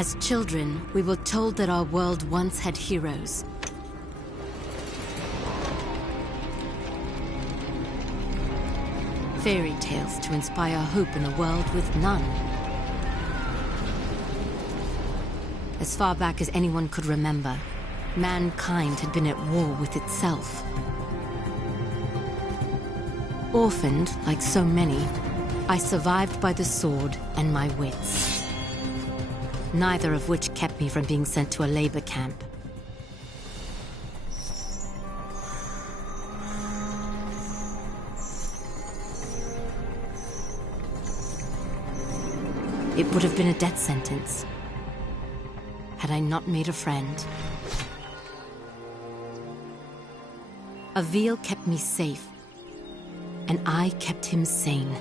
As children, we were told that our world once had heroes. Fairy tales to inspire hope in a world with none. As far back as anyone could remember, mankind had been at war with itself. Orphaned, like so many, I survived by the sword and my wits. Neither of which kept me from being sent to a labor camp. It would have been a death sentence had I not made a friend. Avil kept me safe, and I kept him sane.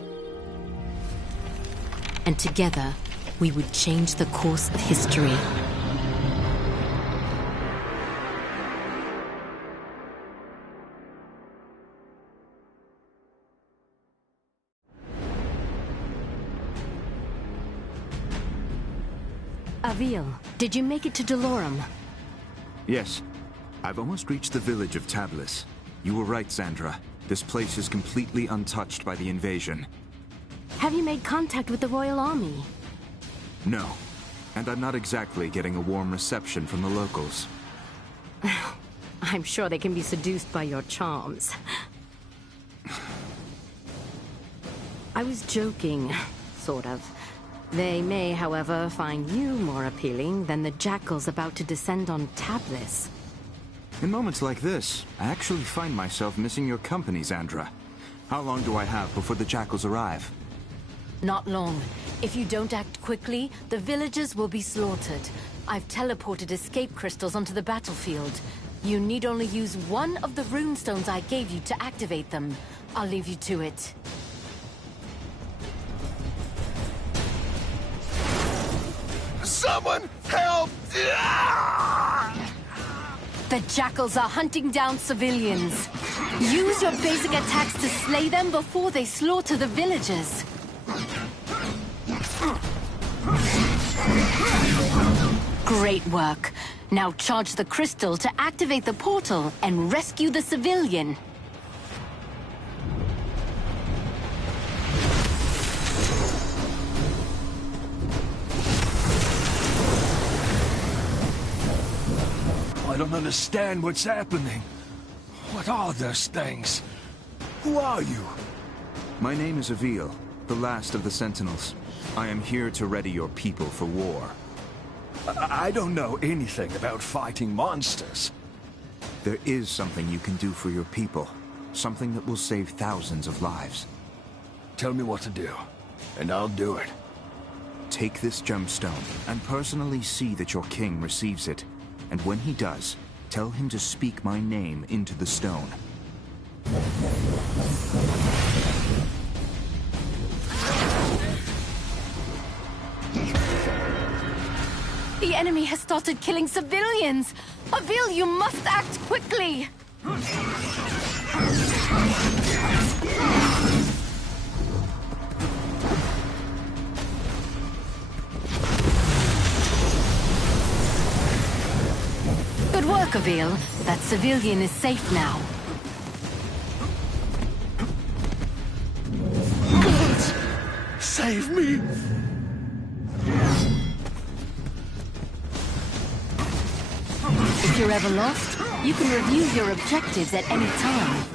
And together, we would change the course of history. Avil, did you make it to Delorum? Yes. I've almost reached the village of Tablis. You were right, Sandra. This place is completely untouched by the invasion. Have you made contact with the Royal Army? No. And I'm not exactly getting a warm reception from the locals. I'm sure they can be seduced by your charms. I was joking, sort of. They may, however, find you more appealing than the jackals about to descend on Tablis. In moments like this, I actually find myself missing your company, Sandra. How long do I have before the jackals arrive? Not long. If you don't act quickly, the villagers will be slaughtered. I've teleported escape crystals onto the battlefield. You need only use one of the runestones I gave you to activate them. I'll leave you to it. Someone help! The jackals are hunting down civilians. Use your basic attacks to slay them before they slaughter the villagers. Great work. Now charge the crystal to activate the portal and rescue the civilian. I don't understand what's happening. What are those things? Who are you? My name is Avil, the last of the Sentinels. I am here to ready your people for war. I don't know anything about fighting monsters. There is something you can do for your people. Something that will save thousands of lives. Tell me what to do, and I'll do it. Take this gemstone, and personally see that your king receives it. And when he does, tell him to speak my name into the stone. The enemy has started killing civilians! Avil, you must act quickly! Good work, Avil. That civilian is safe now. Save me! If you're ever lost, you can review your objectives at any time.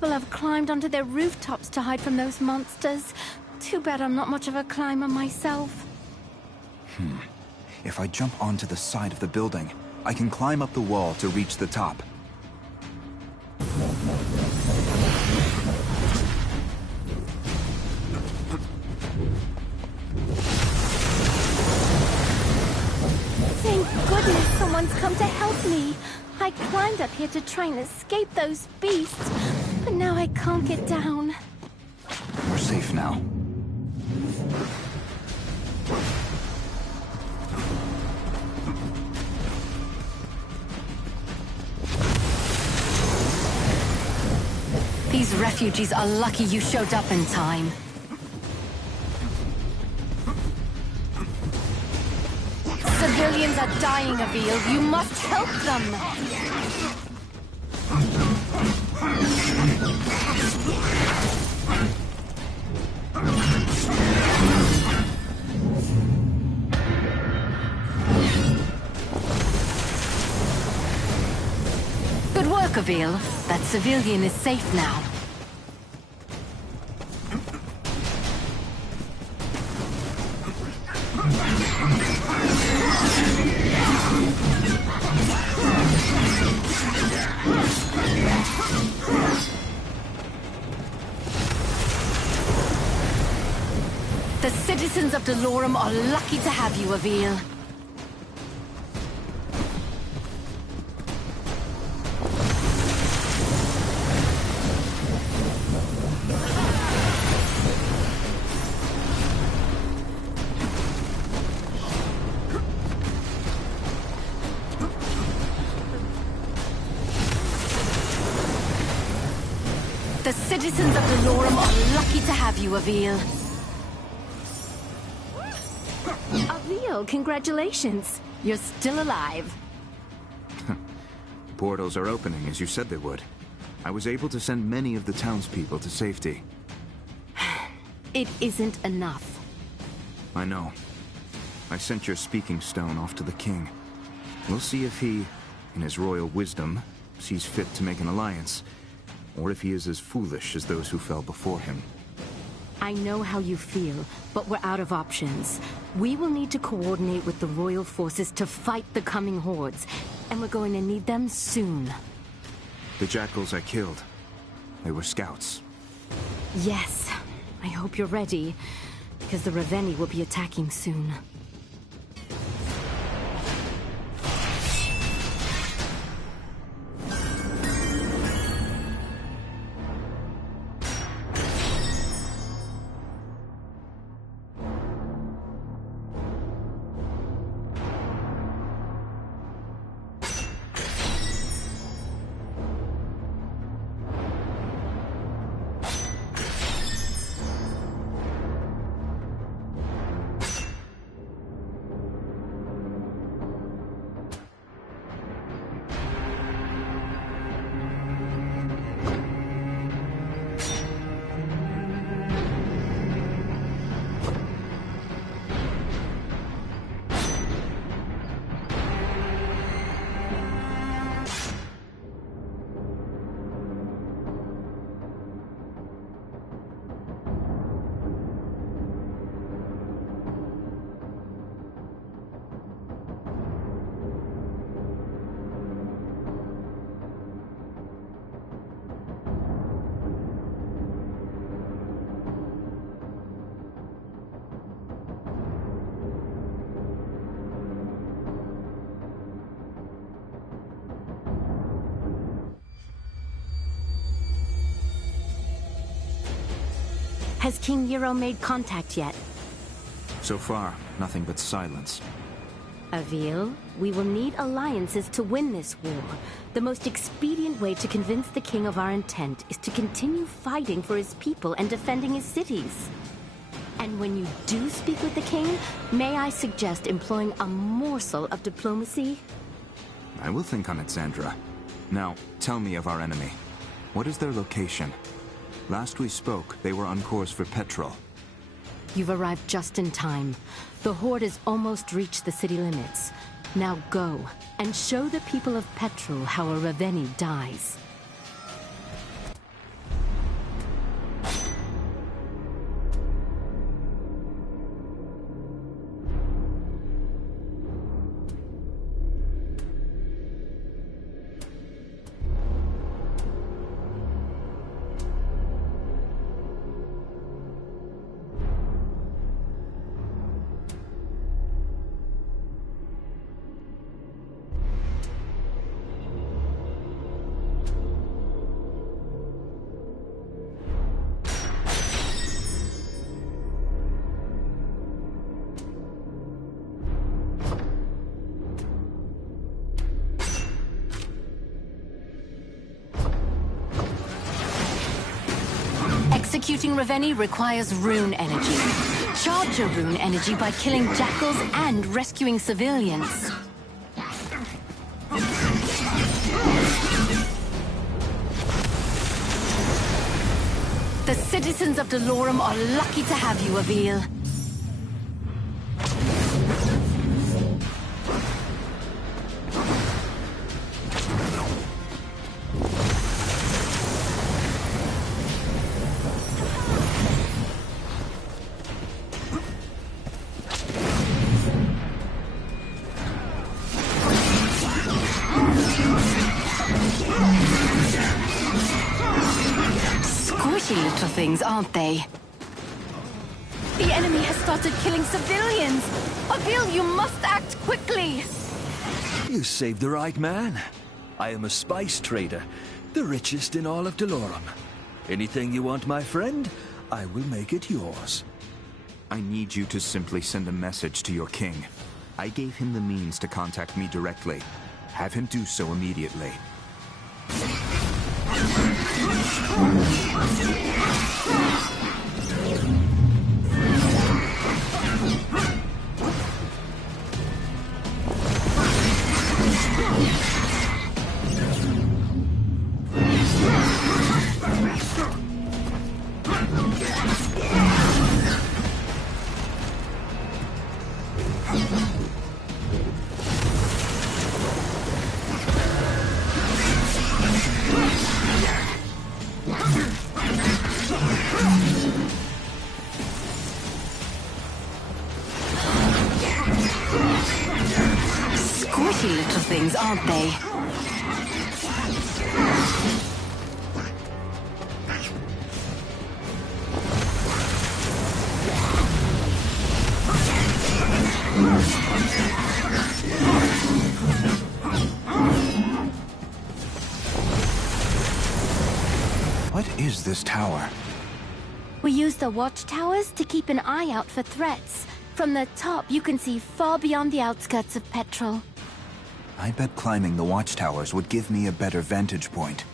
people have climbed onto their rooftops to hide from those monsters. Too bad I'm not much of a climber myself. If I jump onto the side of the building, I can climb up the wall to reach the top. Thank goodness someone's come to help me. I climbed up here to try and escape those beasts, but now I can't get down. We're safe now. These refugees are lucky you showed up in time. Civilians are dying, Avil. You must help them! Good work, Avil. That civilian is safe now. The citizens of Delorum are lucky to have you, Avil. The citizens of Delorum are lucky to have you, Avil. Avil, congratulations. You're still alive. Portals are opening, as you said they would. I was able to send many of the townspeople to safety. It isn't enough. I know. I sent your speaking stone off to the king. We'll see if he, in his royal wisdom, sees fit to make an alliance, or if he is as foolish as those who fell before him. I know how you feel, but we're out of options. We will need to coordinate with the royal forces to fight the coming hordes, and we're going to need them soon. The jackals I killed, they were scouts. Yes. I hope you're ready, because the Raveni will be attacking soon. Has King Nero made contact yet? So far, nothing but silence. Avil, we will need alliances to win this war. The most expedient way to convince the king of our intent is to continue fighting for his people and defending his cities. And when you do speak with the king, may I suggest employing a morsel of diplomacy? I will think on it, Sandra. Now, tell me of our enemy. What is their location? Last we spoke, they were on course for Petrol. You've arrived just in time. The Horde has almost reached the city limits. Now go, and show the people of Petrol how a Raveni dies. Executing Ravenni requires rune energy. Charge your rune energy by killing jackals and rescuing civilians. The citizens of Delorum are lucky to have you, Avil. Little things, aren't they? The enemy has started killing civilians! Avil, you must act quickly! You saved the right man. I am a spice trader, the richest in all of Delorum. Anything you want, my friend, I will make it yours. I need you to simply send a message to your king. I gave him the means to contact me directly. Have him do so immediately. Squishy little things, aren't they? What is this tower? We use the watchtowers to keep an eye out for threats. From the top, you can see far beyond the outskirts of Petrol. I bet climbing the watchtowers would give me a better vantage point.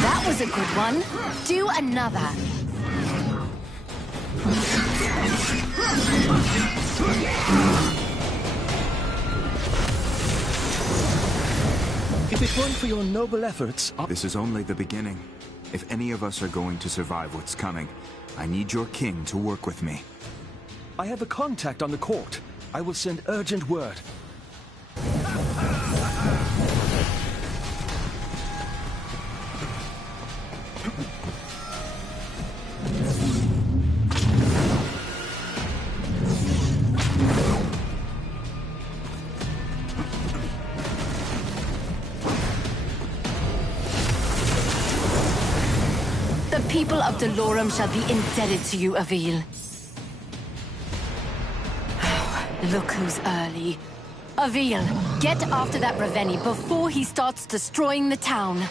That was a good one. Do another. If it weren't for your noble efforts... This is only the beginning. If any of us are going to survive what's coming, I need your king to work with me. I have a contact on the court. I will send urgent word. The people of Delorum shall be indebted to you, Avil. Look who's early. Avil, get after that Ravenni before he starts destroying the town.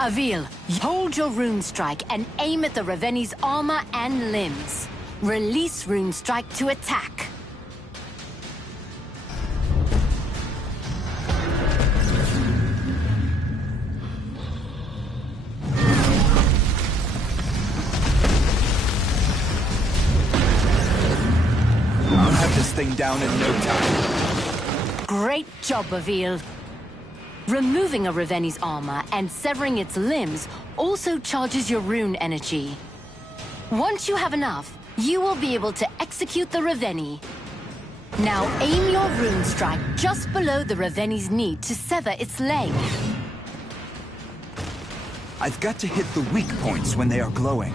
Avil, hold your rune strike and aim at the Ravenni's armor and limbs. Release rune strike to attack. I'll have this thing down in no time. Great job, Avil. Removing a Ravenni's armor and severing its limbs also charges your rune energy. Once you have enough, you will be able to execute the Ravenni. Now aim your rune strike just below the Ravenni's knee to sever its leg. I've got to hit the weak points when they are glowing.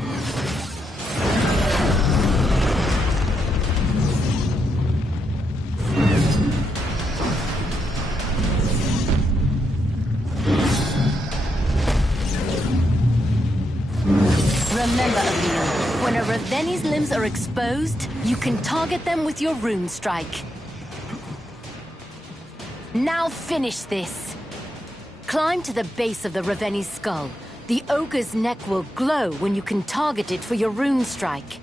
Remember, Avil, when a Raveni's limbs are exposed, you can target them with your rune strike. Now finish this. Climb to the base of the Raveni's skull. The ogre's neck will glow when you can target it for your rune strike.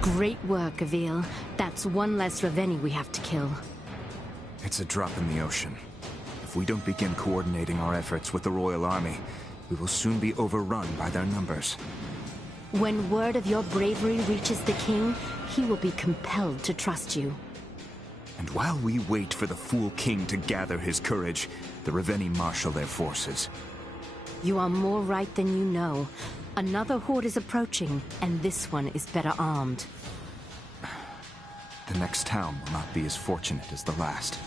Great work, Avil. That's one less Raveni we have to kill. It's a drop in the ocean. If we don't begin coordinating our efforts with the Royal Army, we will soon be overrun by their numbers. When word of your bravery reaches the king, he will be compelled to trust you. And while we wait for the fool king to gather his courage, the Raveni marshal their forces. You are more right than you know. Another horde is approaching, and this one is better armed. The next town will not be as fortunate as the last.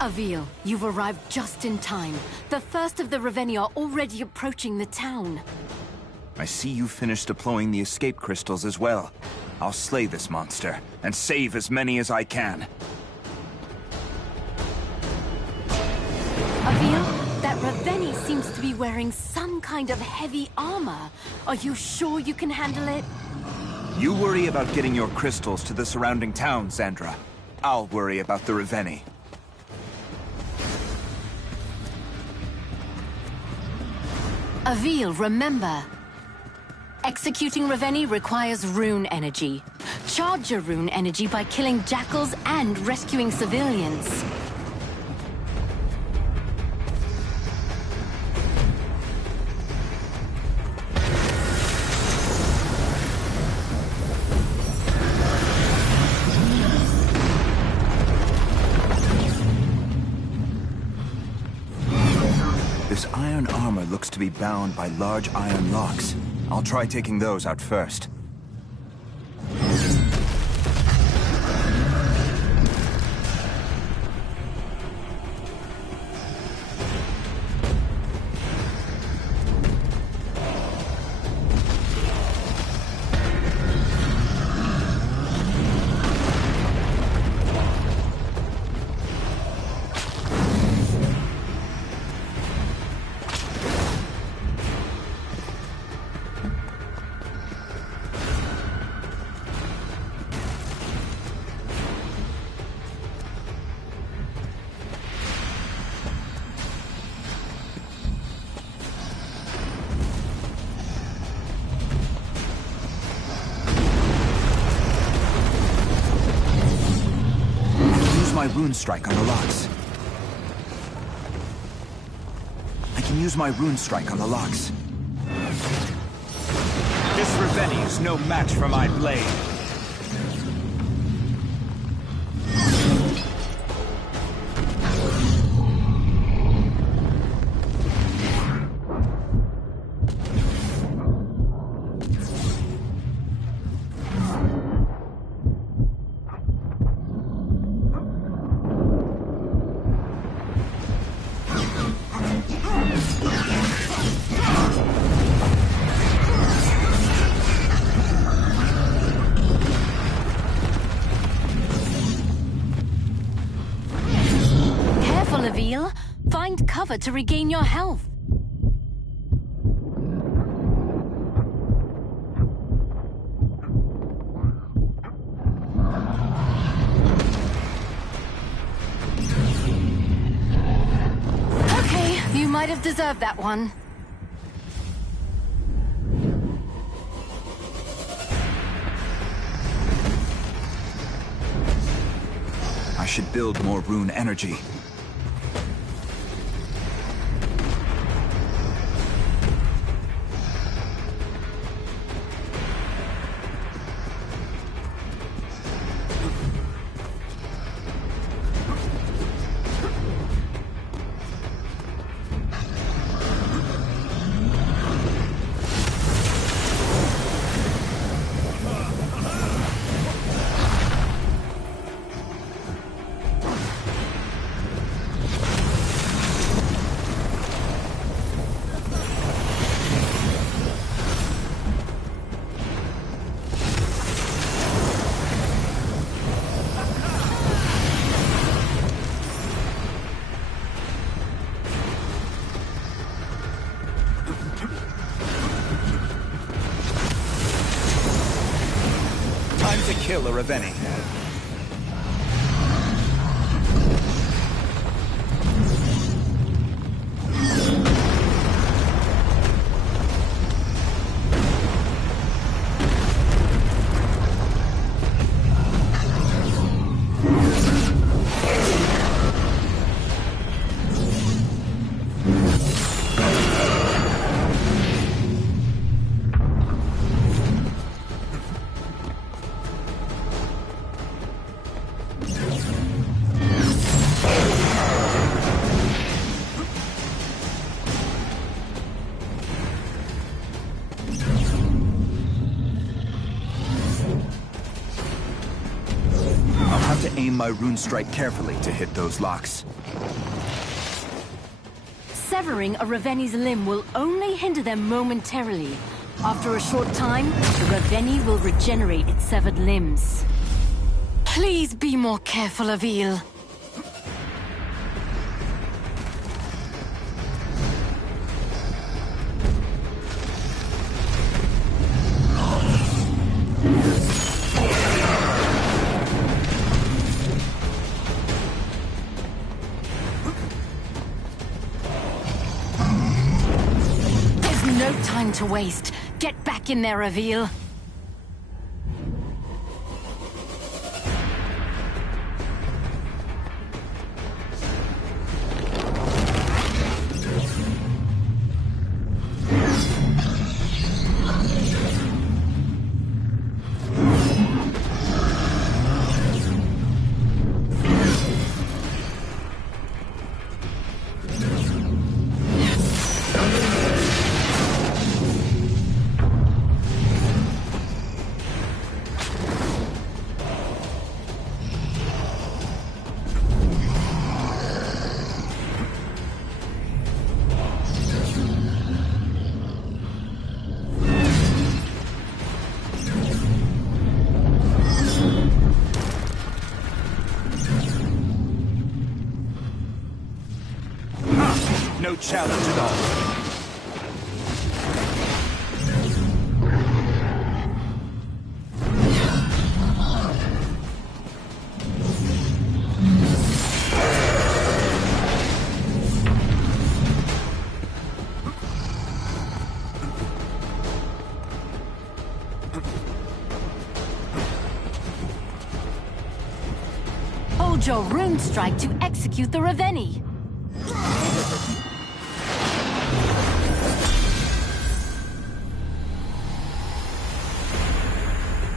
Avil, you've arrived just in time. The first of the Raveni are already approaching the town. I see you finished deploying the escape crystals as well. I'll slay this monster, and save as many as I can. Avil, that Raveni seems to be wearing some kind of heavy armor. Are you sure you can handle it? You worry about getting your crystals to the surrounding towns, Sandra. I'll worry about the Raveni. Avil, remember. Executing Raveni requires rune energy. Charge your rune energy by killing jackals and rescuing civilians. This iron armor looks to be bound by large iron locks. I'll try taking those out first. My rune strike on the locks. I can use my rune strike on the locks. This Raveni is no match for my blade. suffer to regain your health. Okay, you might have deserved that one. I should build more rune energy. Time to kill a Raveni. Aim my rune strike carefully to hit those locks. Severing a Raveni's limb will only hinder them momentarily. After a short time, the Raveni will regenerate its severed limbs. Please be more careful, Avil. No time to waste. Get back in there, Avil. No challenge at all. Hold your rune strike to execute the Raveni.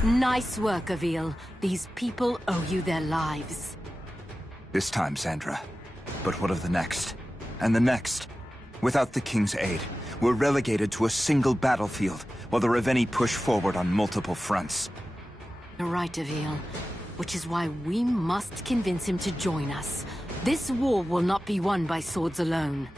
Nice work, Avil. These people owe you their lives. This time, Sandra. But what of the next? And the next? Without the King's aid, we're relegated to a single battlefield, while the Raveni push forward on multiple fronts. You're right, Avil. Which is why we must convince him to join us. This war will not be won by swords alone.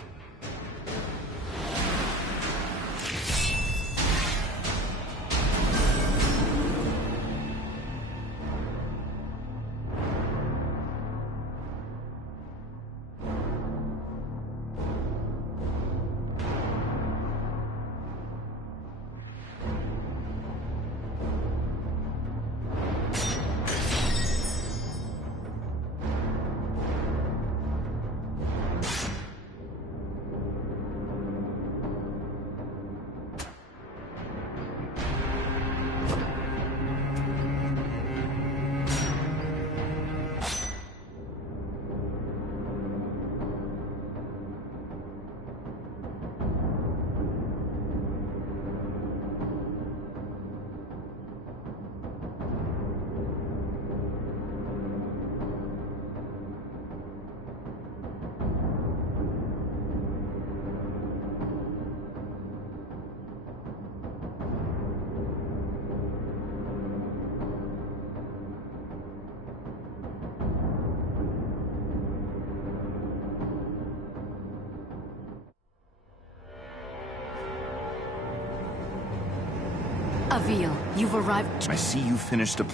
Avil, you've arrived. I see you finished a...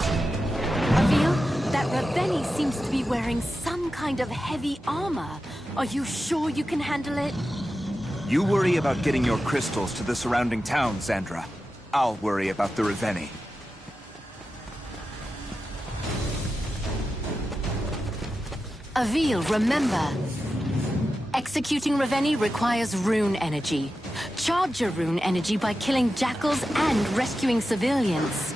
Avil, that Raveni seems to be wearing some kind of heavy armor. Are you sure you can handle it? You worry about getting your crystals to the surrounding towns, Zandra. I'll worry about the Raveni. Avil, remember, executing Raveni requires rune energy. Charge your rune energy by killing jackals and rescuing civilians.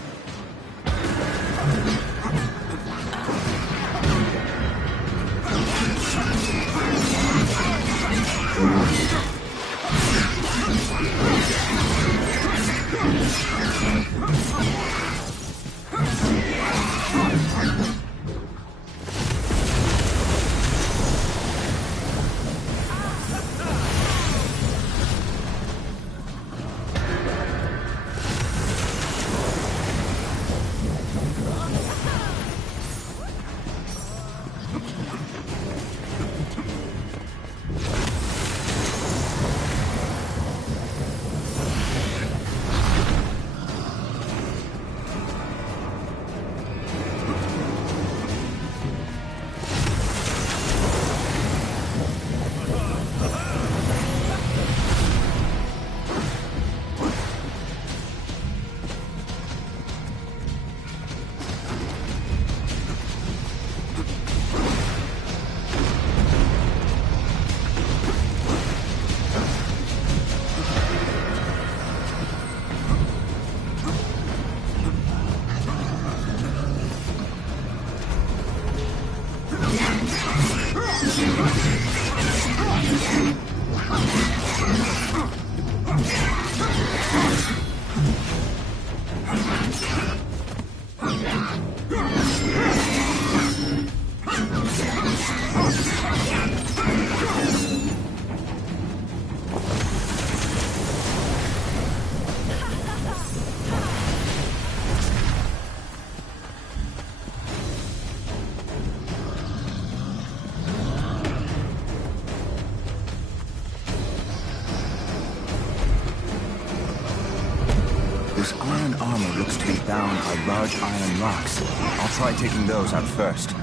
This iron armor looks to be bound by large iron rocks. I'll try taking those out first.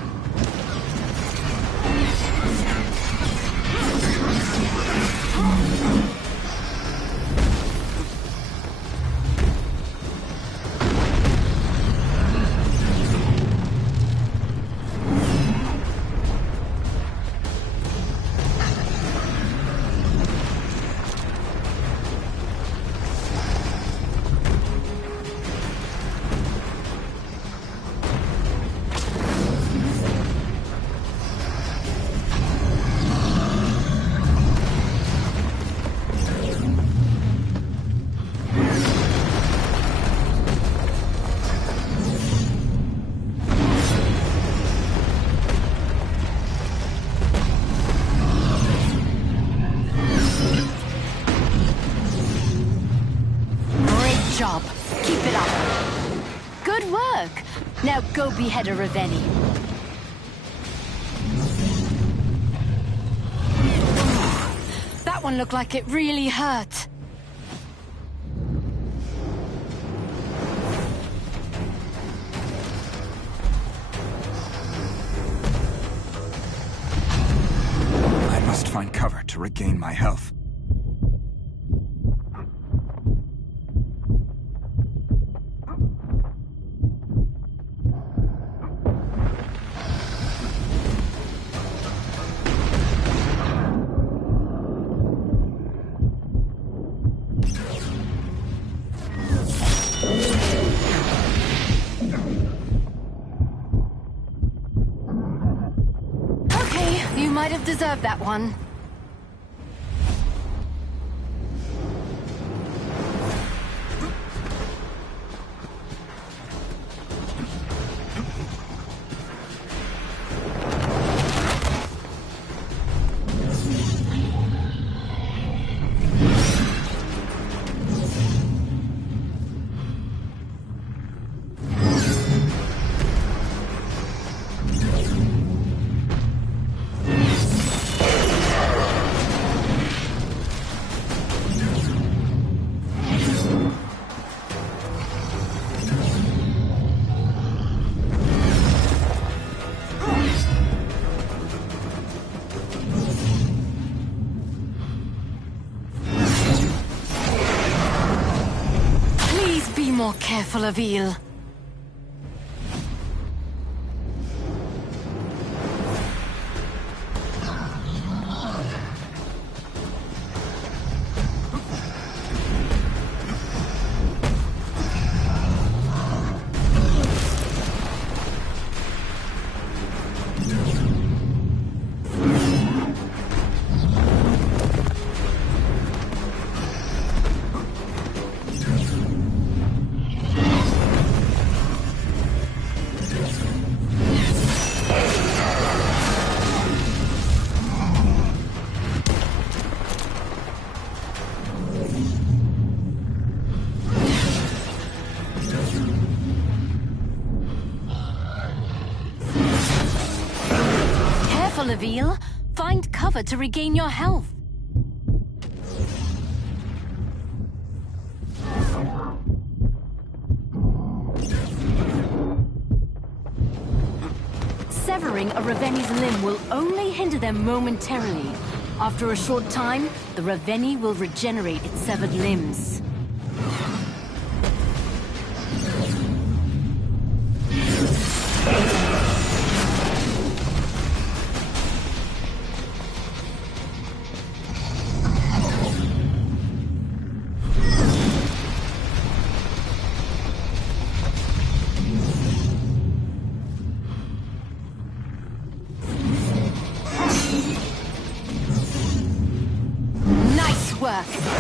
Job. Keep it up. Good work. Now go behead a Raveni. That one looked like it really hurt. I must find cover to regain my health. You might have deserved that one. more careful, Avil. Avil, find cover to regain your health. Severing a Raveni's limb will only hinder them momentarily. After a short time, the Raveni will regenerate its severed limbs.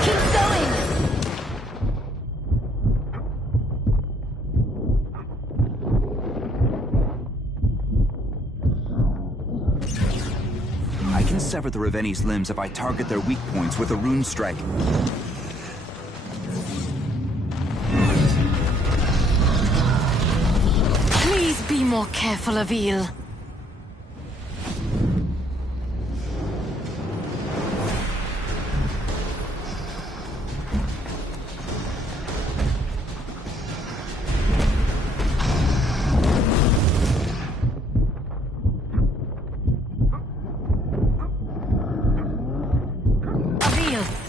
Keep going! I can sever the Raveni's limbs if I target their weak points with a rune strike. Please be more careful, Avil.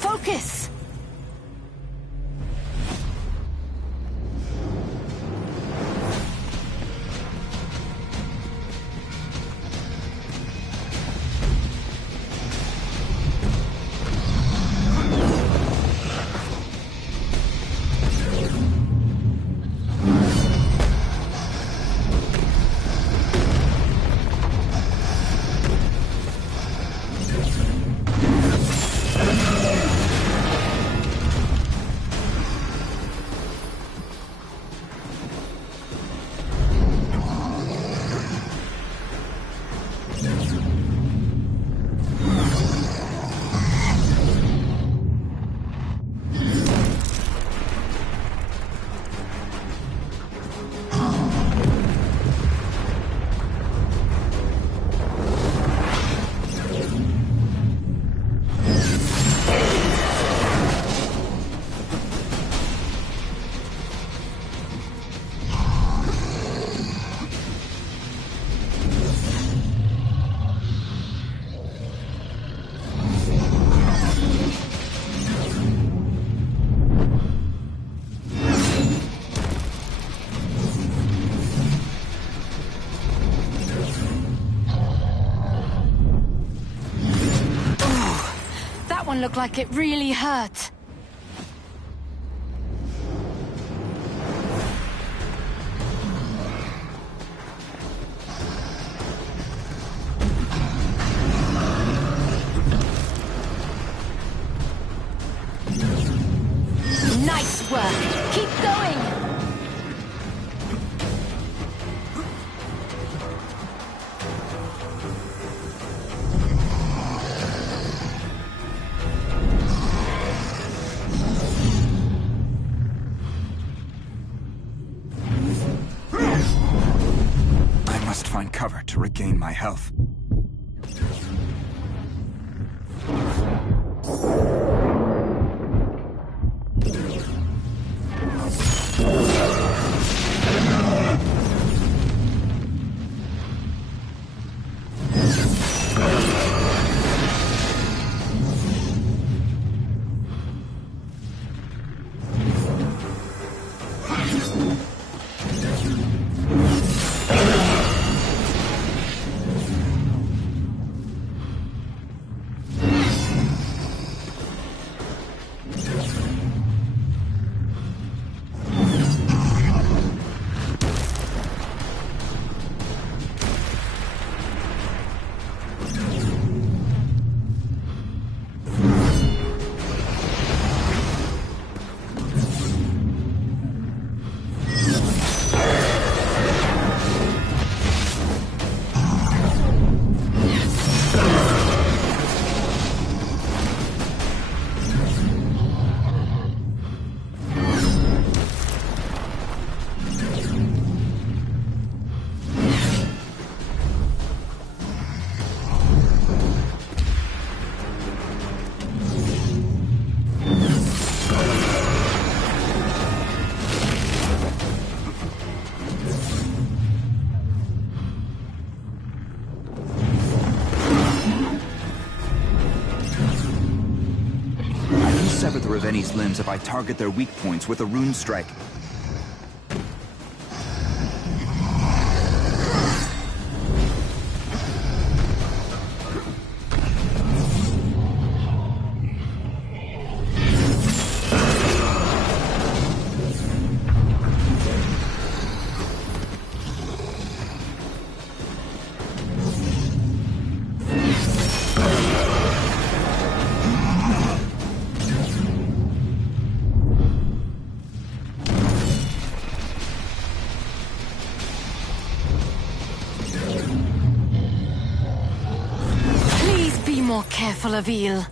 Focus! One looked like it really hurt. Nice work. Keep going. Find cover to regain my health. Sever the Raveni's limbs if I target their weak points with a rune strike. More careful, Avil.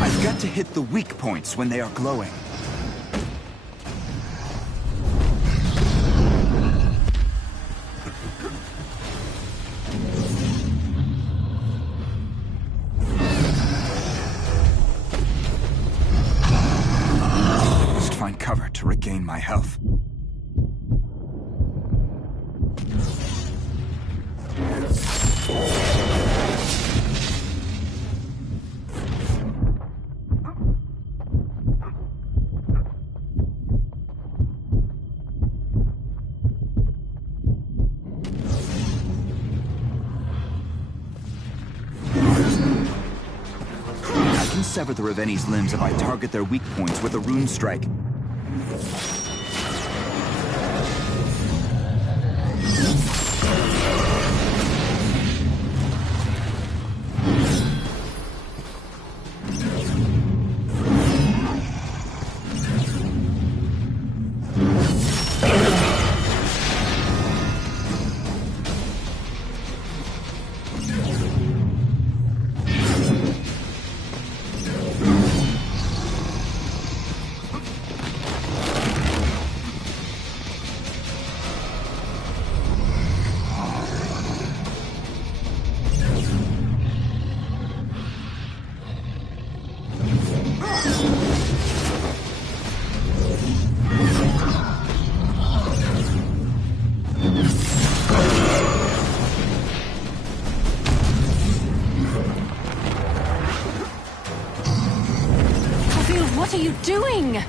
I've got to hit the weak points when they are glowing. Cover to regain my health. I can sever the Raveni's limbs if I target their weak points with a rune strike. What are you doing?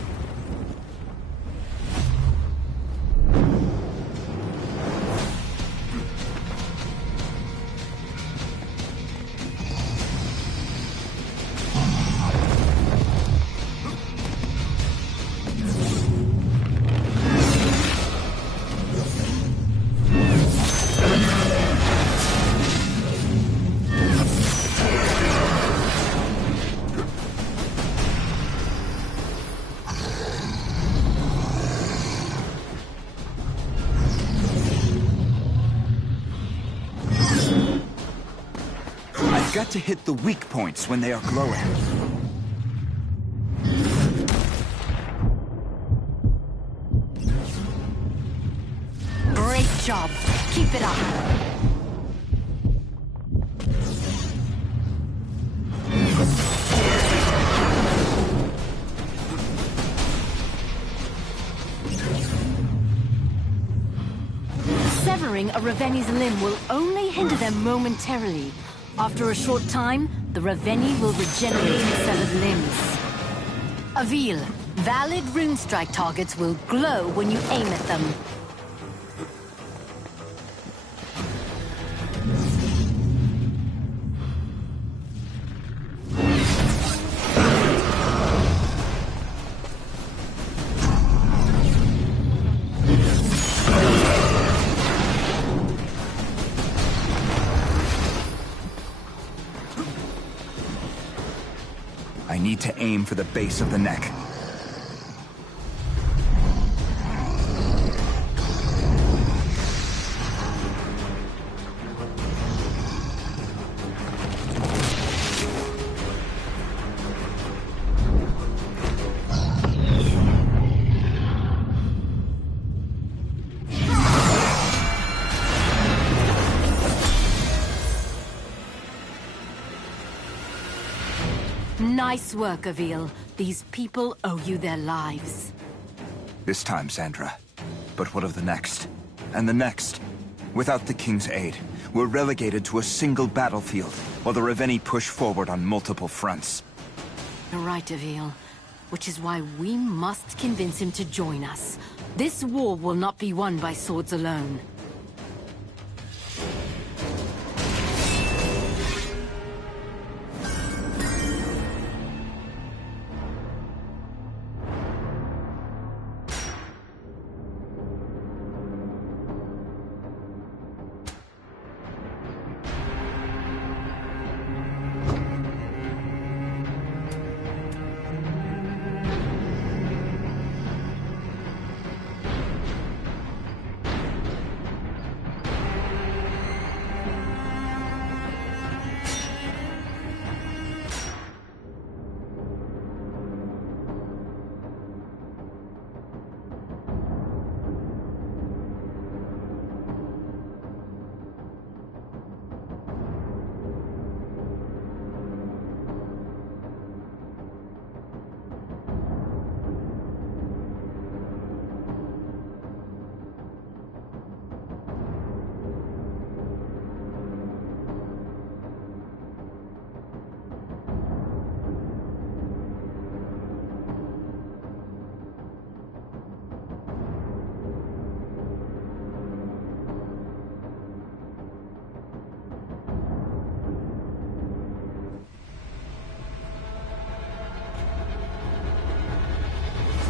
Got to hit the weak points when they are glowing. Great job. Keep it up. Severing a Raveni's limb will only hinder them momentarily. After a short time, the Raveni will regenerate its severed limbs. Avil, valid runestrike targets will glow when you aim at them. I need to aim for the base of the neck. Nice work, Avil. These people owe you their lives. This time, Sandra. But what of the next? And the next? Without the King's aid, we're relegated to a single battlefield, while the Raveni push forward on multiple fronts. You're right, Avil. Which is why we must convince him to join us. This war will not be won by swords alone.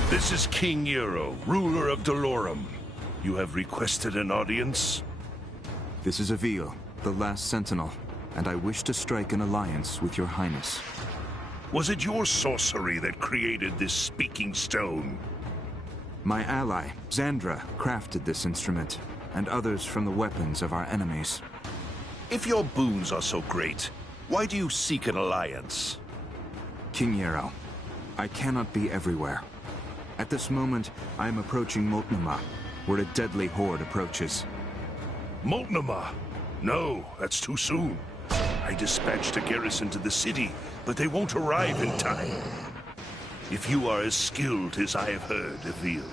This is King Euro, ruler of Dolorum. You have requested an audience? This is Avil, the last sentinel, and I wish to strike an alliance with your highness. Was it your sorcery that created this speaking stone? My ally, Xandra, crafted this instrument, and others from the weapons of our enemies. If your boons are so great, why do you seek an alliance? King Yarrow, I cannot be everywhere. At this moment, I am approaching Moltnuma, where a deadly horde approaches. Moltnuma? No, that's too soon. I dispatched a garrison to the city, but they won't arrive in time. If you are as skilled as I have heard, Avil,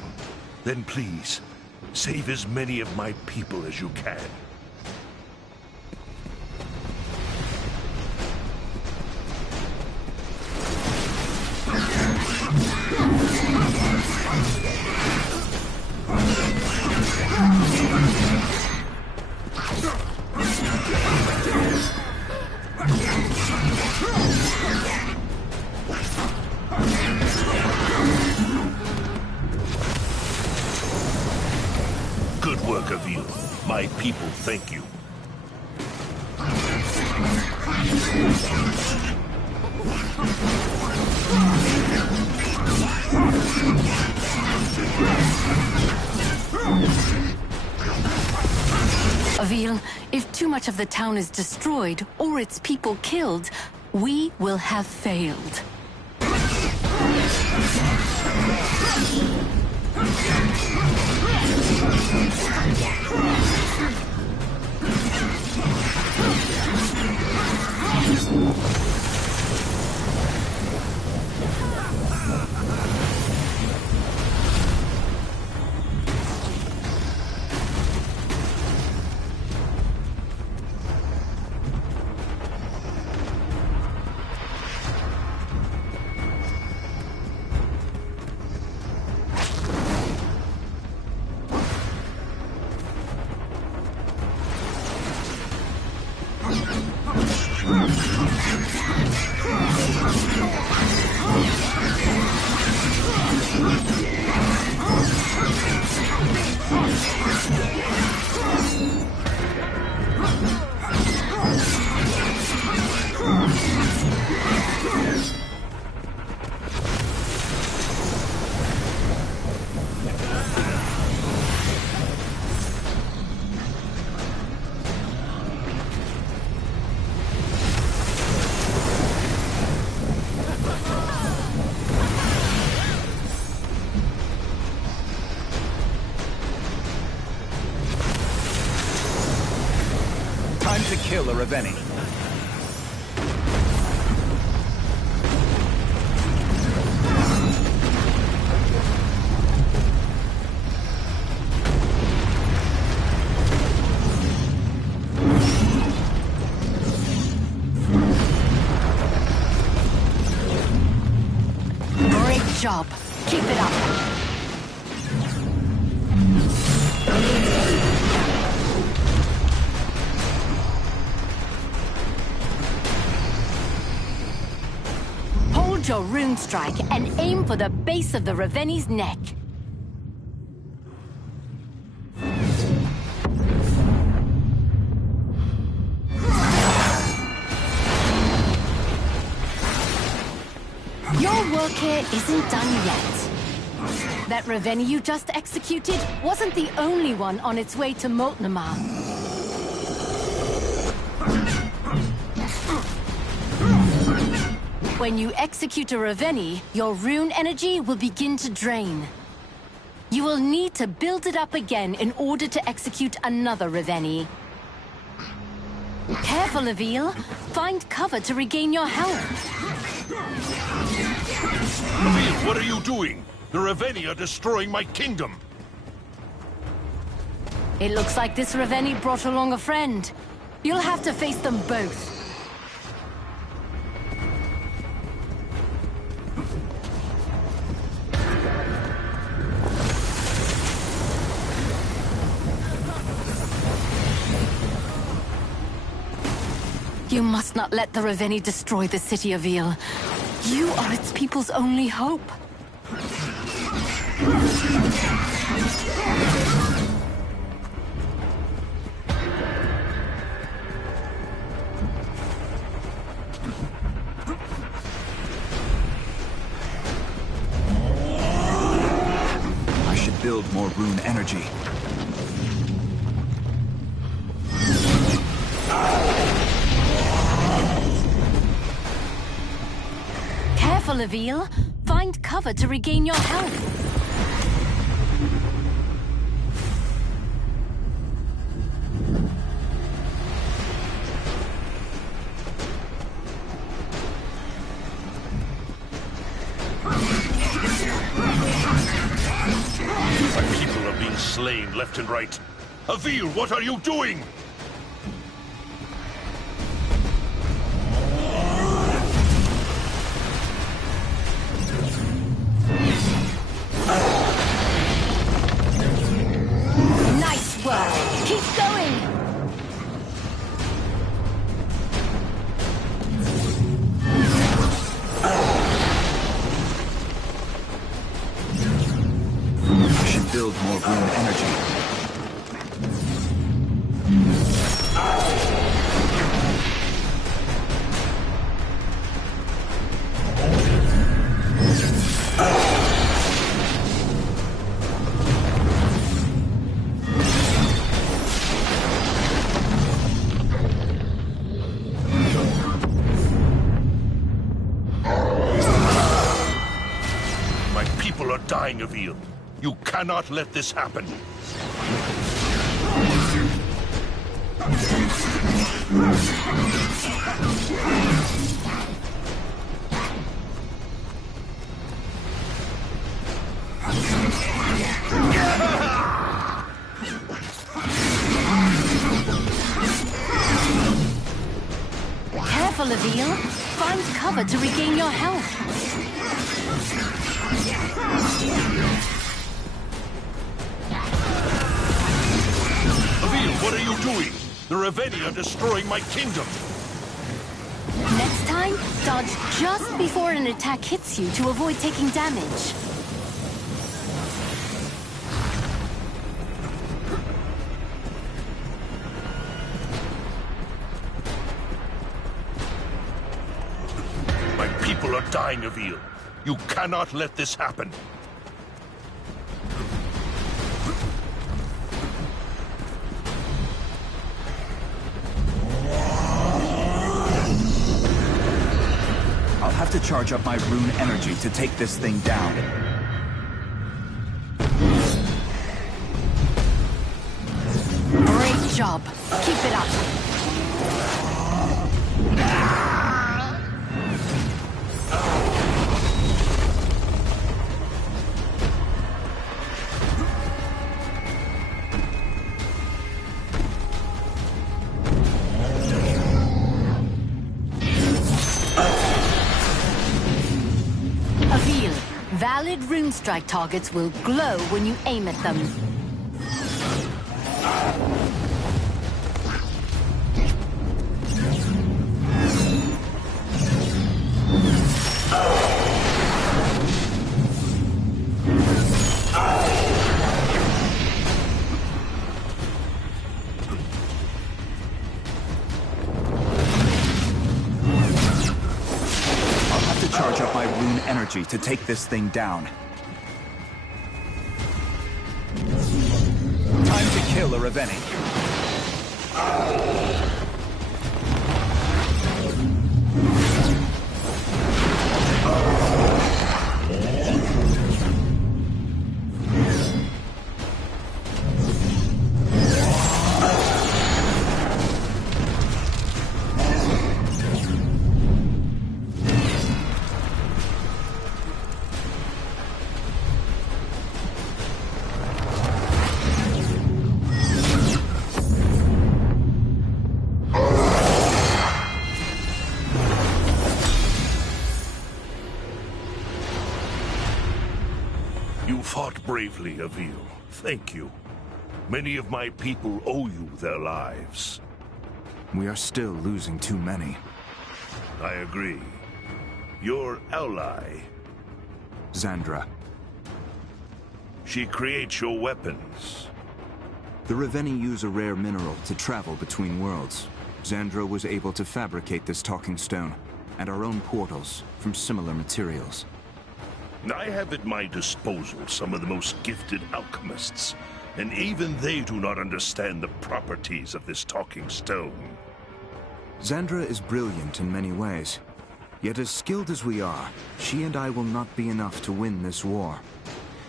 then please, save as many of my people as you can. Good work, Avil. My people thank you. Avil, if too much of the town is destroyed or its people killed, we will have failed. Time to kill a Reveni. Great job. Keep it up. Hold your rune strike and aim for the base of the Reveni's neck. Your work here isn't done yet. That Reveni you just executed wasn't the only one on its way to Moltnamar. When you execute a Reveni, your rune energy will begin to drain. You will need to build it up again in order to execute another Reveni. Careful, Avil. Find cover to regain your health. Avil, what are you doing? The Reveni are destroying my kingdom. It looks like this Reveni brought along a friend. You'll have to face them both. You must not let the Reveni destroy the city of Eel. You are its people's only hope. I should build more rune energy. Careful, Avil. Find cover to regain your health. My people are being slain left and right. Avil, what are you doing? Nice work. Keep going. I should build more rune energy. My people are dying, Avil. You cannot let this happen. Careful, Avil. Find cover to regain your health. Avil, what are you doing? The Reveni are destroying my kingdom. Next time, dodge just before an attack hits you to avoid taking damage. fine, Avil. You cannot let this happen. I'll have to charge up my rune energy to take this thing down. Great job. Keep it up. Avil, valid rune strike targets will glow when you aim at them. Charge up my rune energy to take this thing down. Time to kill a Reveni. You fought bravely, Avil. Thank you. Many of my people owe you their lives. We are still losing too many. I agree. Your ally, Xandra. she creates your weapons. The Reveni use a rare mineral to travel between worlds. Xandra was able to fabricate this talking stone, and our own portals, from similar materials. I have at my disposal some of the most gifted alchemists, and even they do not understand the properties of this talking stone. Xandra is brilliant in many ways. Yet as skilled as we are, she and I will not be enough to win this war.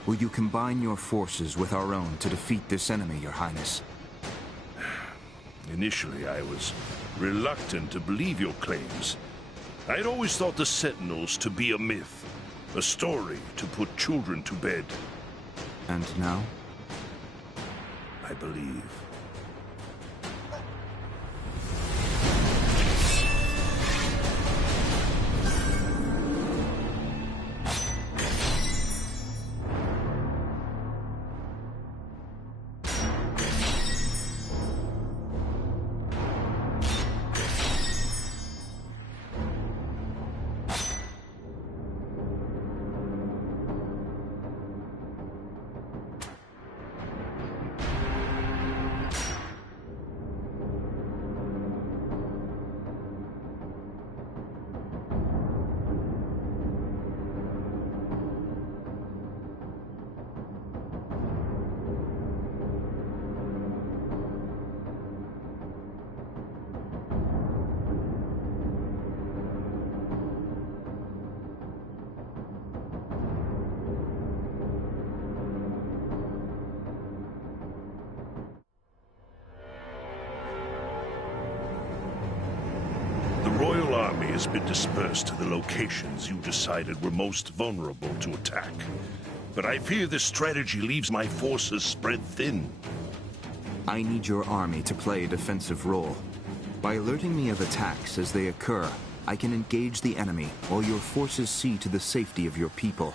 Will you combine your forces with our own to defeat this enemy, Your Highness? Initially, I was reluctant to believe your claims. I'd always thought the Sentinels to be a myth, a story to put children to bed. And now? I believe. The Royal Army has been dispersed to the locations you decided were most vulnerable to attack. But I fear this strategy leaves my forces spread thin. I need your army to play a defensive role. By alerting me of attacks as they occur, I can engage the enemy while your forces see to the safety of your people.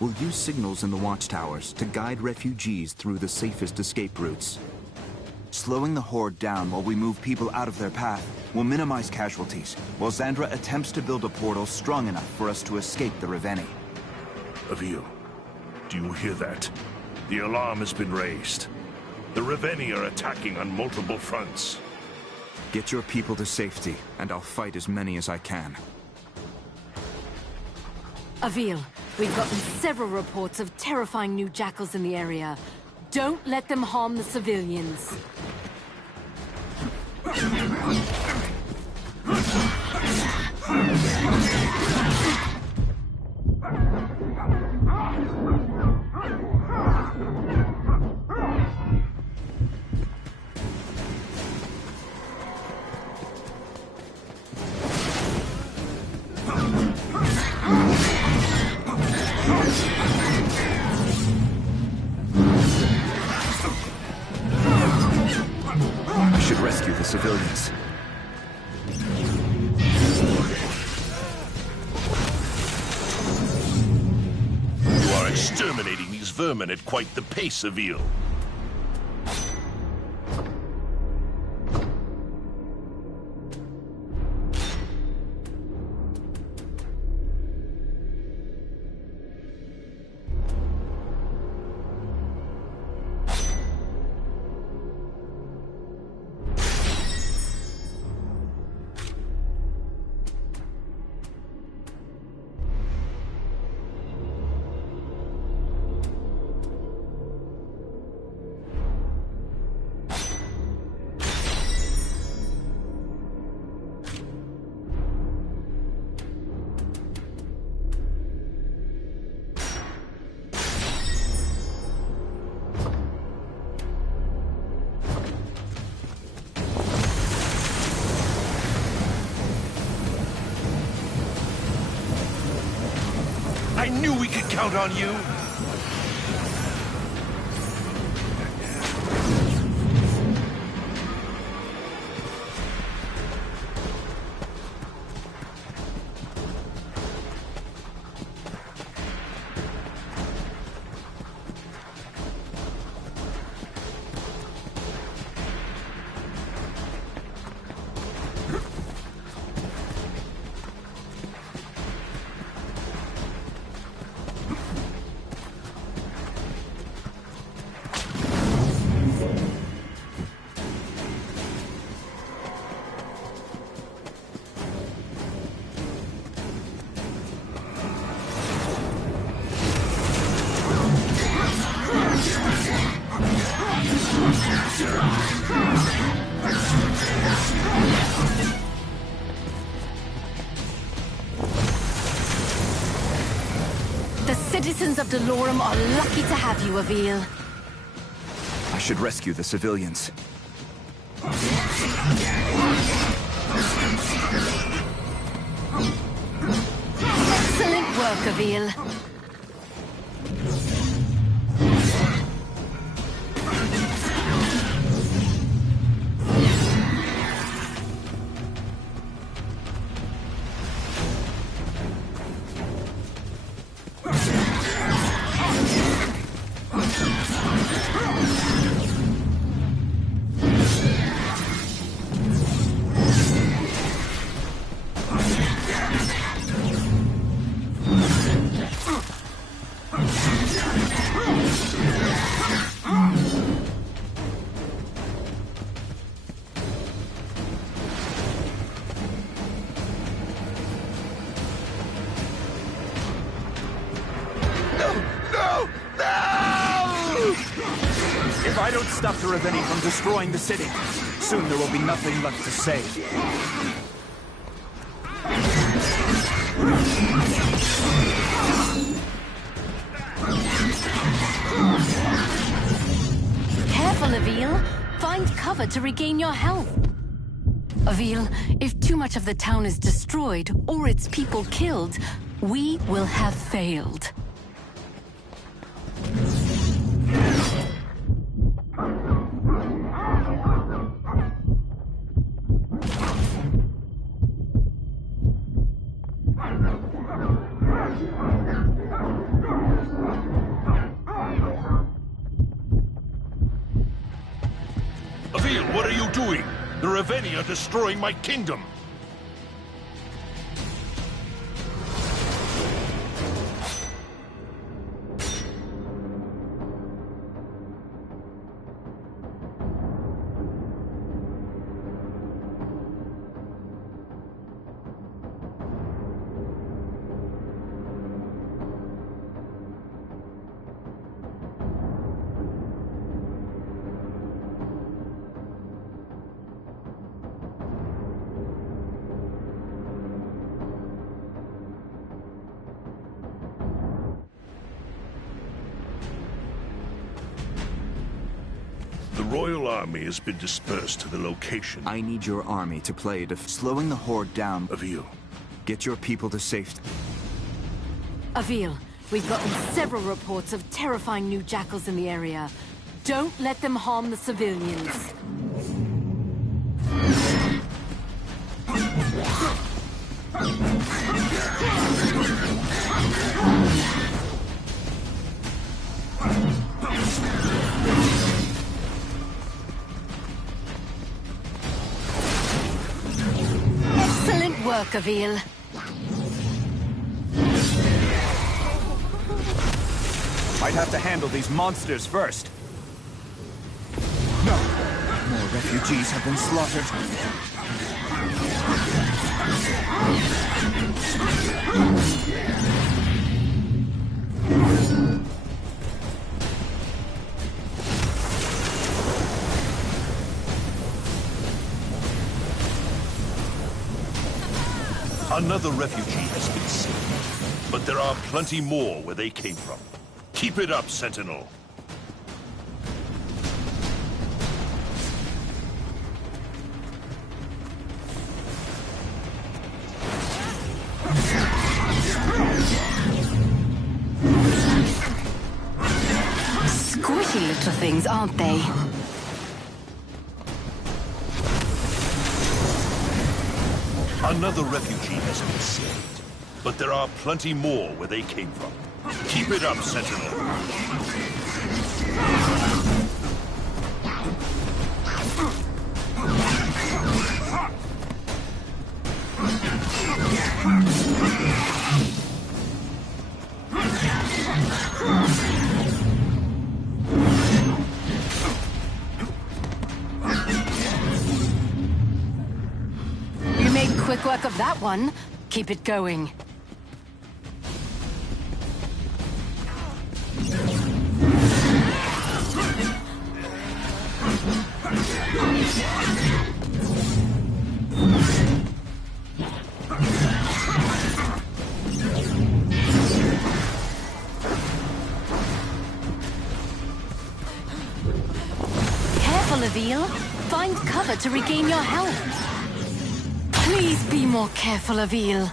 We'll use signals in the watchtowers to guide refugees through the safest escape routes. Slowing the Horde down while we move people out of their path will minimize casualties, while Xandra attempts to build a portal strong enough for us to escape the Reveni. Avil, do you hear that? The alarm has been raised. The Reveni are attacking on multiple fronts. Get your people to safety, and I'll fight as many as I can. Avil, we've gotten several reports of terrifying new jackals in the area. Don't let them harm the civilians. I should rescue the civilians. You are exterminating these vermin at quite the pace, Avil. I knew we could count on you! The citizens of Delorum are lucky to have you, Avil. I should rescue the civilians. Excellent work, Avil. If I don't stop the Reveni from destroying the city, soon there will be nothing left to save. Careful, Avil. Find cover to regain your health. Avil, if too much of the town is destroyed or its people killed, we will have failed. Avil, what are you doing? The Reveni are destroying my kingdom! royal army has been dispersed to the location. I need your army to play slowing the horde down. Avil. Get your people to safety. Avil, we've gotten several reports of terrifying new jackals in the area. Don't let them harm the civilians. Excellent work, Avil. Might have to handle these monsters first. No! More refugees have been slaughtered. Another refugee has been saved, but there are plenty more where they came from. Keep it up, Sentinel. Squishy little things, aren't they? Another refugee has been saved, but there are plenty more where they came from. Keep it up, Sentinel. You made quick work of that one. Keep it going. Careful, Avil. Find cover to regain your health. Please be more careful, Avil.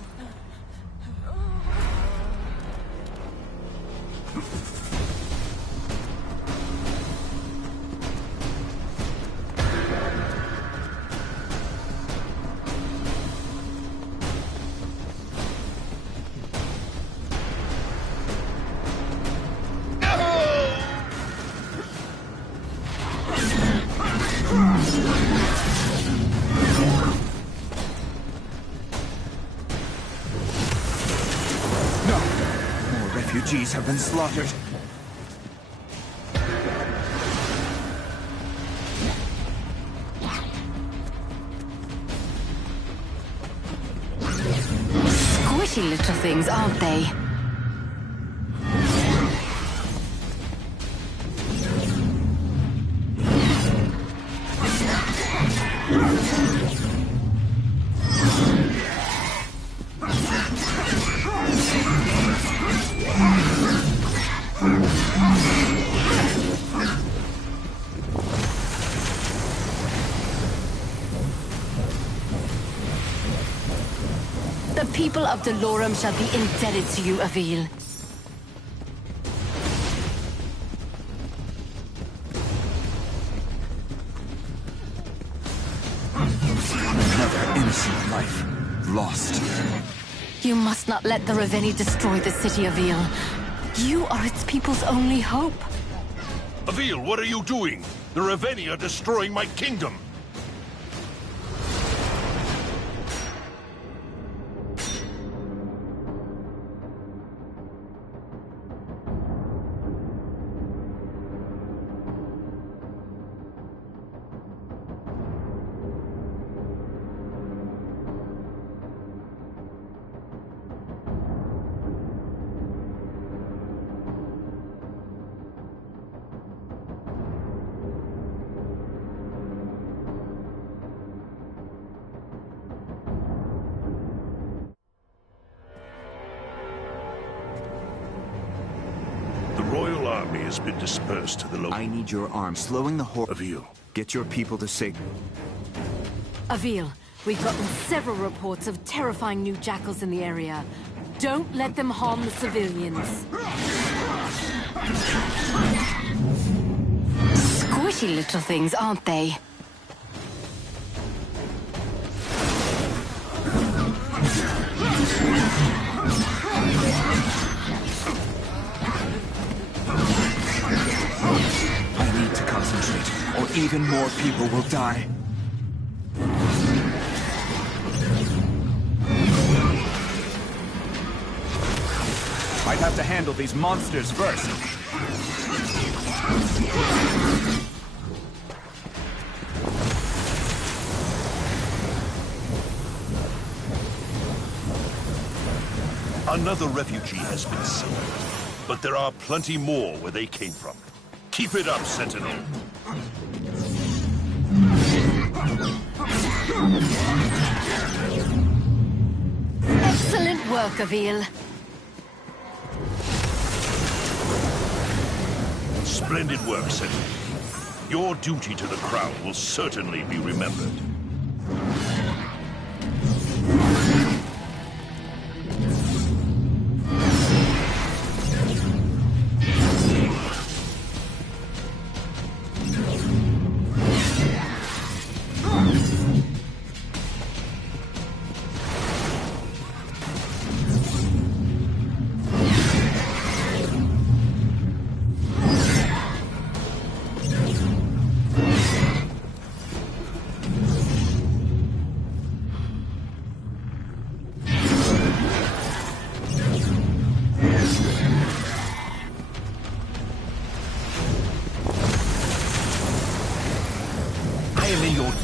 Refugees have been slaughtered. Squishy little things, aren't they? The people of Delorum shall be indebted to you, Avil. Another innocent life lost. You must not let the Raveni destroy the city, Avil. You are its people's only hope. Avil, what are you doing? The Raveni are destroying my kingdom. has been dispersed to the local... I need your arm. Slowing the horde... Avil. Get your people to safety. Avil, we've gotten several reports of terrifying new jackals in the area. Don't let them harm the civilians. Squishy little things, aren't they? I need to concentrate, or even more people will die. I'd have to handle these monsters first. Another refugee has been seen, but there are plenty more where they came from. Keep it up, Sentinel. Excellent work, Avil. Splendid work, Sentinel. Your duty to the crown will certainly be remembered.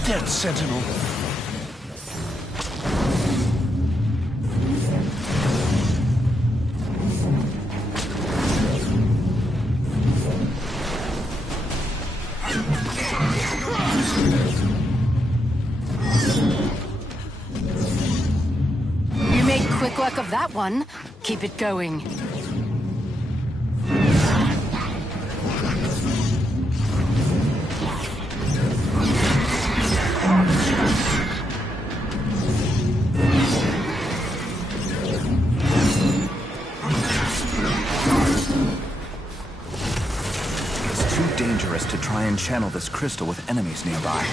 Dead, Sentinel. You made quick work of that one. Keep it going. Dangerous to try and channel this crystal with enemies nearby.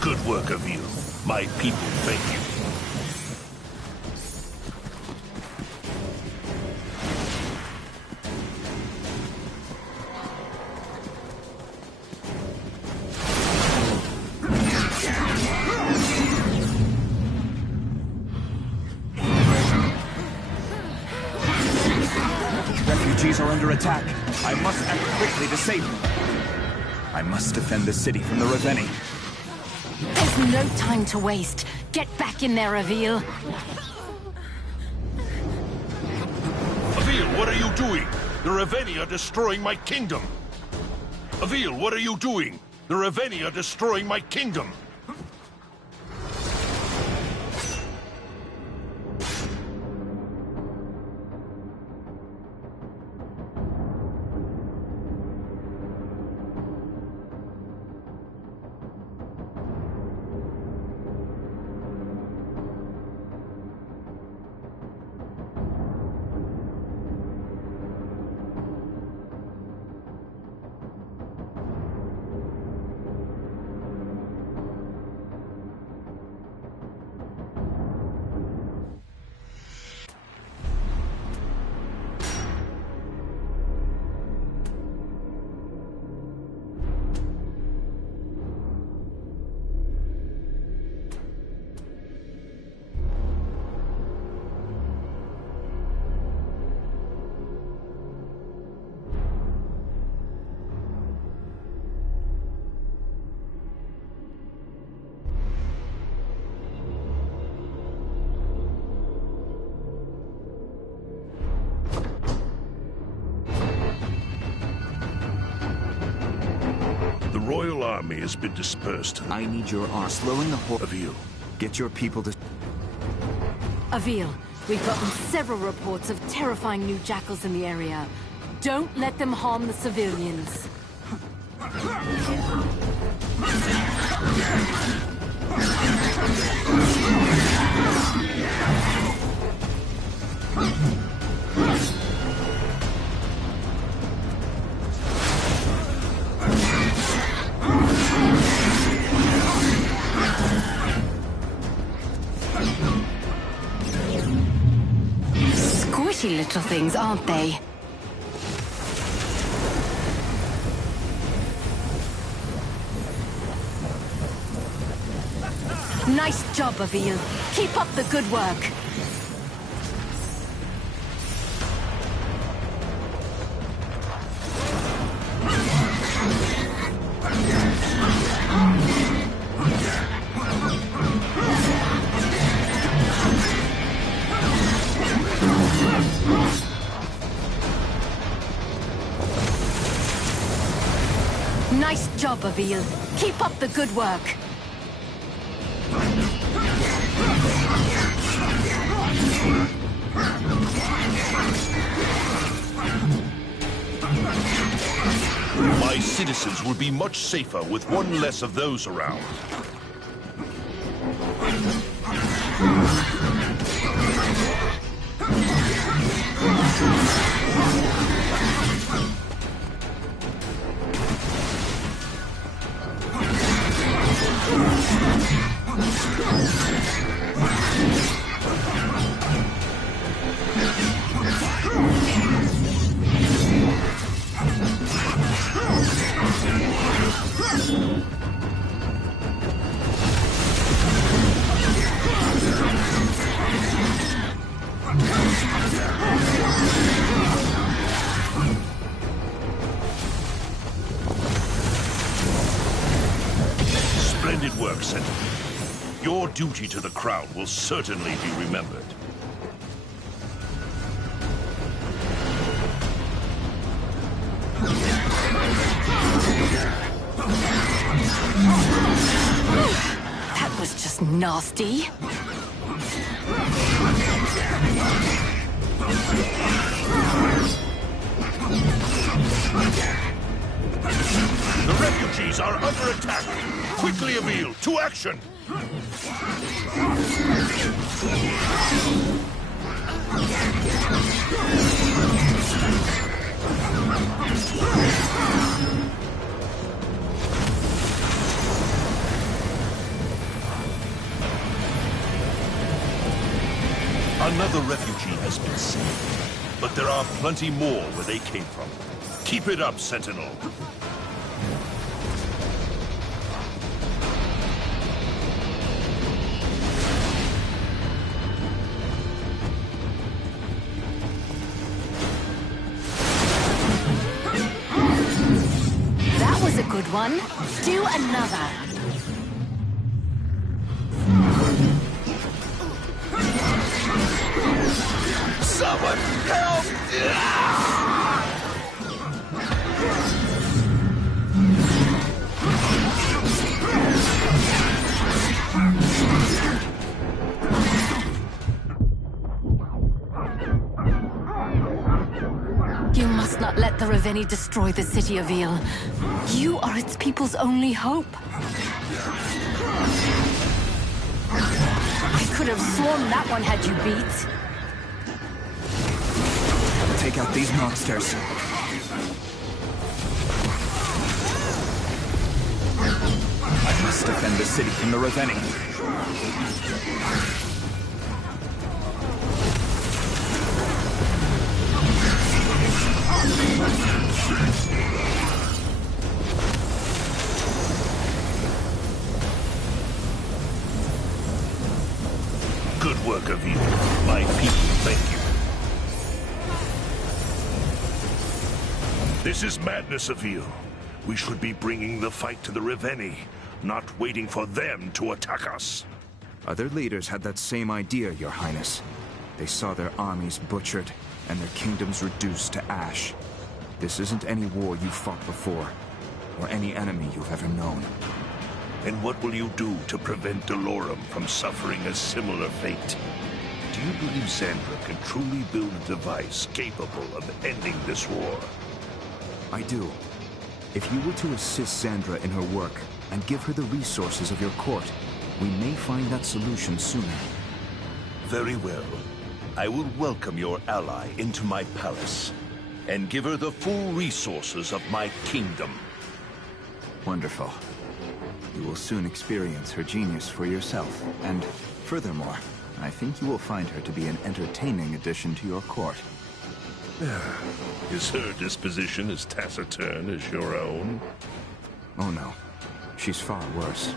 Good work, Avil. My people thank you. Refugees are under attack. I must act quickly to save them. I must defend the city from the Reveni. There's no time to waste. Get back in there, Avil. Avil, what are you doing? The Reveni are destroying my kingdom. Avil, what are you doing? The Reveni are destroying my kingdom. army has been dispersed. I need your arm. Slowing the whole... Avil. Get your people to... Avil, we've gotten several reports of terrifying new jackals in the area. Don't let them harm the civilians. Squishy little things, aren't they? Nice job, Avil. Keep up the good work. Nice job, Avil. Keep up the good work. My citizens will be much safer with one less of those around. Splendid work, Sentinel. Your duty to the crown will certainly be remembered. That was just nasty. The refugees are under attack! Quickly, Avil, to action! Another refugee has been saved, but there are plenty more where they came from. Keep it up, Sentinel. That was a good one. Do another. Someone help! You must not let the Raveni destroy the city of Eel. You are its people's only hope. I could have sworn that one had you beat. Take out these monsters. I must defend the city from the Raveni. Good work, Avil. My people thank you. This is madness, Avil. We should be bringing the fight to the Raveni, not waiting for them to attack us. Other leaders had that same idea, Your Highness. They saw their armies butchered and their kingdoms reduced to ash. This isn't any war you fought before. or any enemy you've ever known. And what will you do to prevent Delorum from suffering a similar fate? Do you believe Sandra can truly build a device capable of ending this war? I do. If you were to assist Sandra in her work and give her the resources of your court, we may find that solution sooner. Very well. I will welcome your ally into my palace and give her the full resources of my kingdom. Wonderful. You will soon experience her genius for yourself, and furthermore, I think you will find her to be an entertaining addition to your court. Is her disposition as taciturn as your own? Oh no, she's far worse.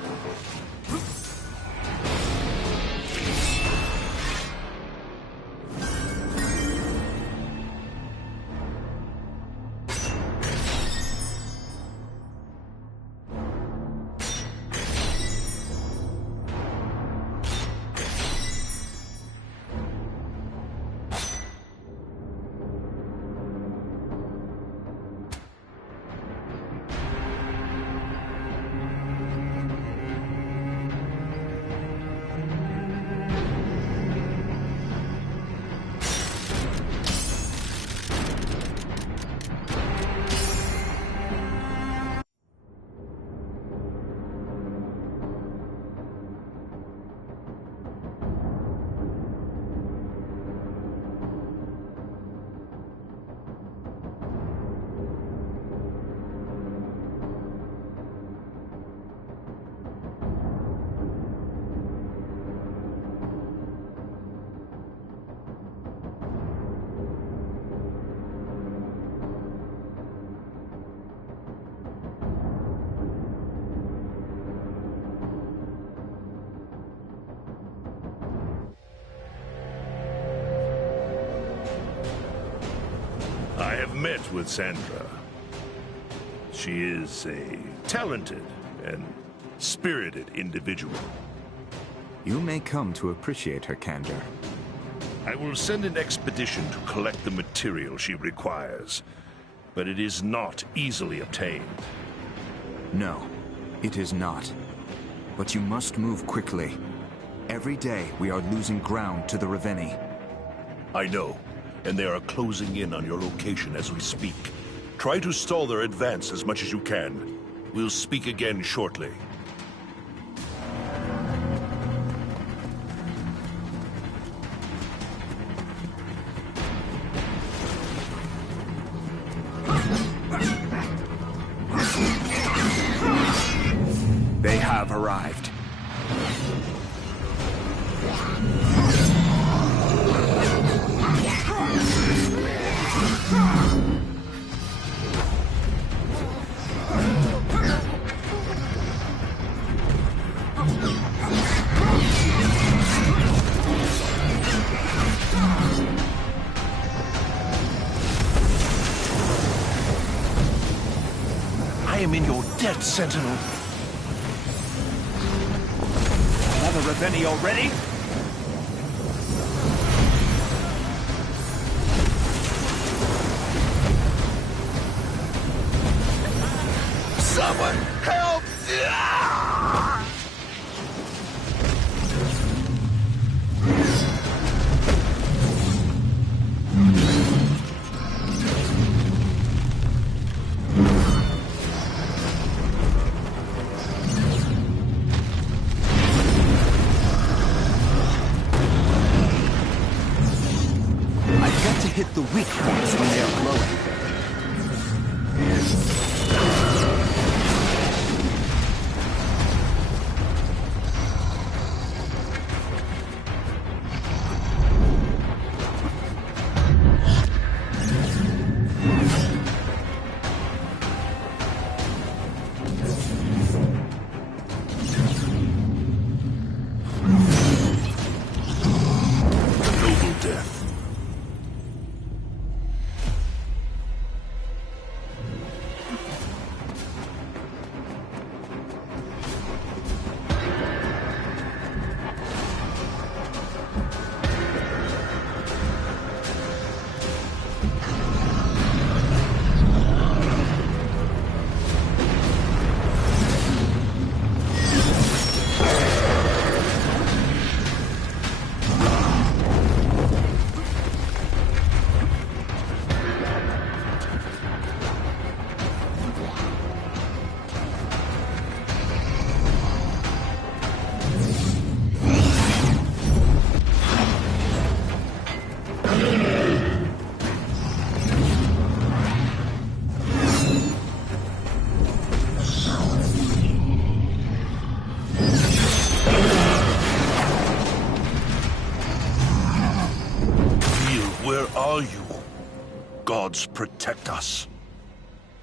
I have met with Sandra. She is a talented and spirited individual. You may come to appreciate her candor. I will send an expedition to collect the material she requires, but it is not easily obtained. No, it is not. But you must move quickly. Every day we are losing ground to the Reveni. I know, and they are closing in on your location as we speak. Try to stall their advance as much as you can. We'll speak again shortly. They have arrived. I am in your debt, Sentinel. Another Reveni already? Someone help! I've got to hit the weak points when they are glowing. Noble death. are you? Gods protect us.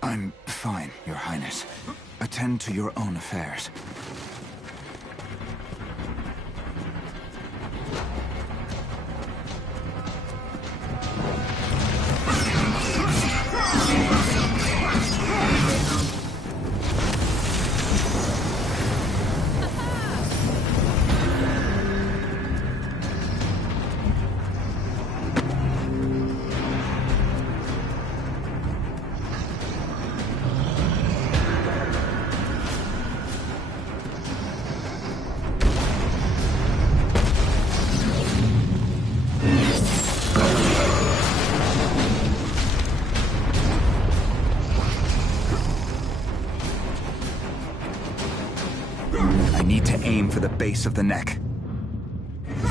I'm fine, Your Highness. Attend to your own affairs. I need to aim for the base of the neck. The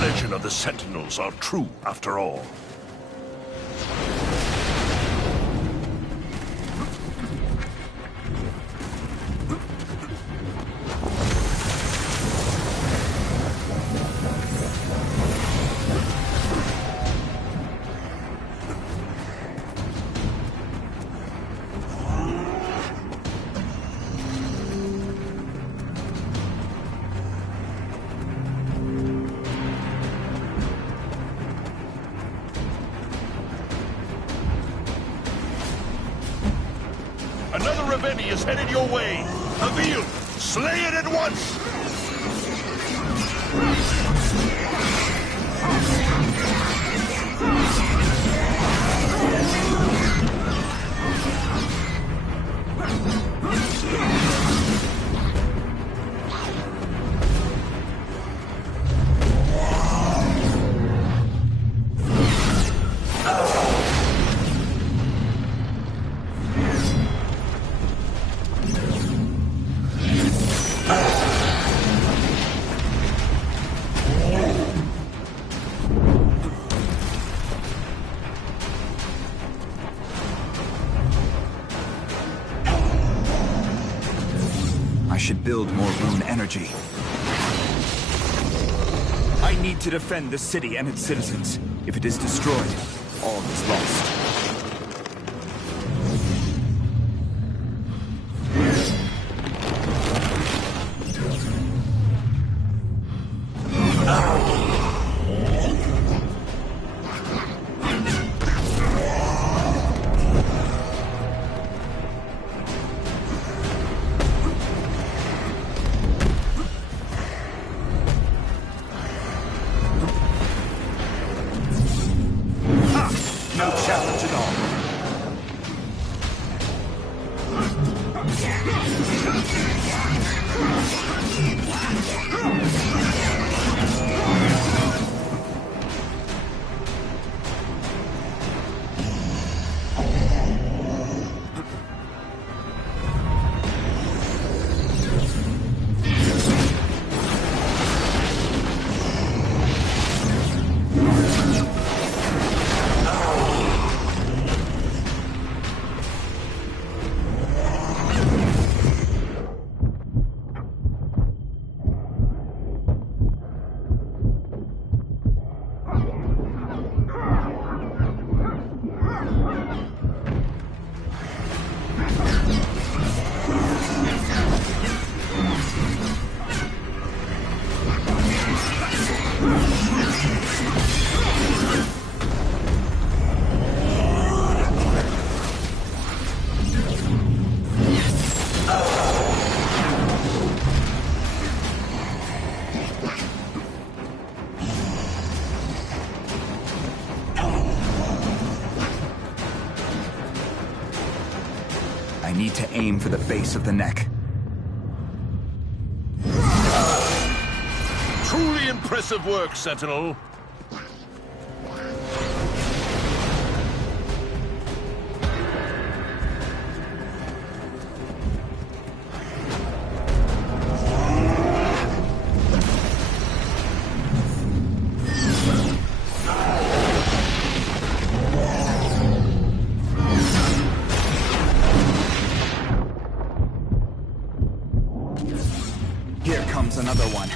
legend of the Sentinels are true, after all. Another Raveni is headed your way. Avil, slay it at once! I should build more rune energy. I need to defend the city and its citizens. If it is destroyed, all is lost. No challenge at all. I need to aim for the base of the neck. Truly impressive work, Sentinel. Here comes another one.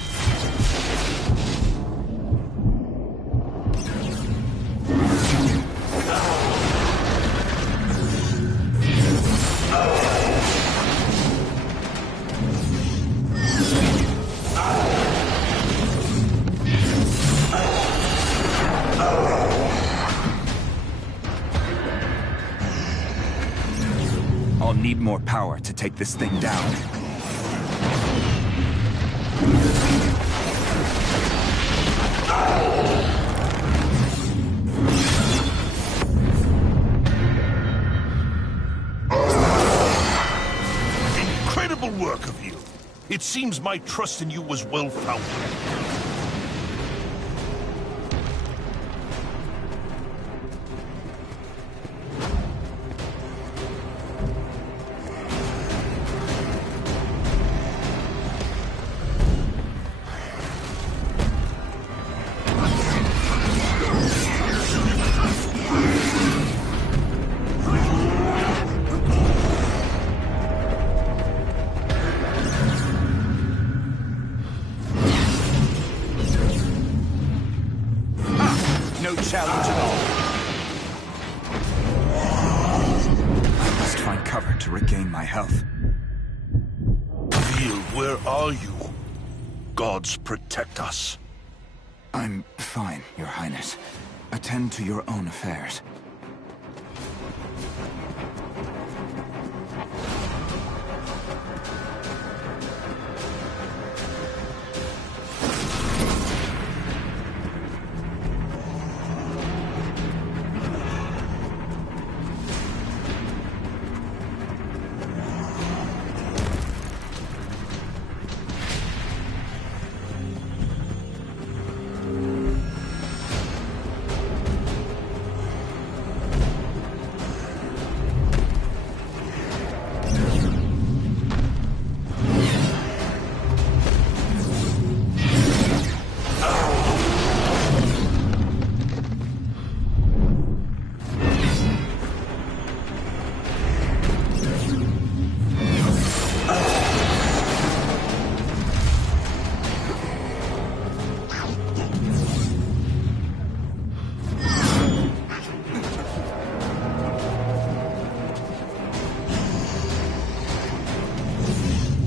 more power to take this thing down. Incredible work of you. It seems my trust in you was well-founded. No challenge at all. I must find cover to regain my health. Veal, where are you? Gods protect us. I'm fine, Your Highness. Attend to your own affairs.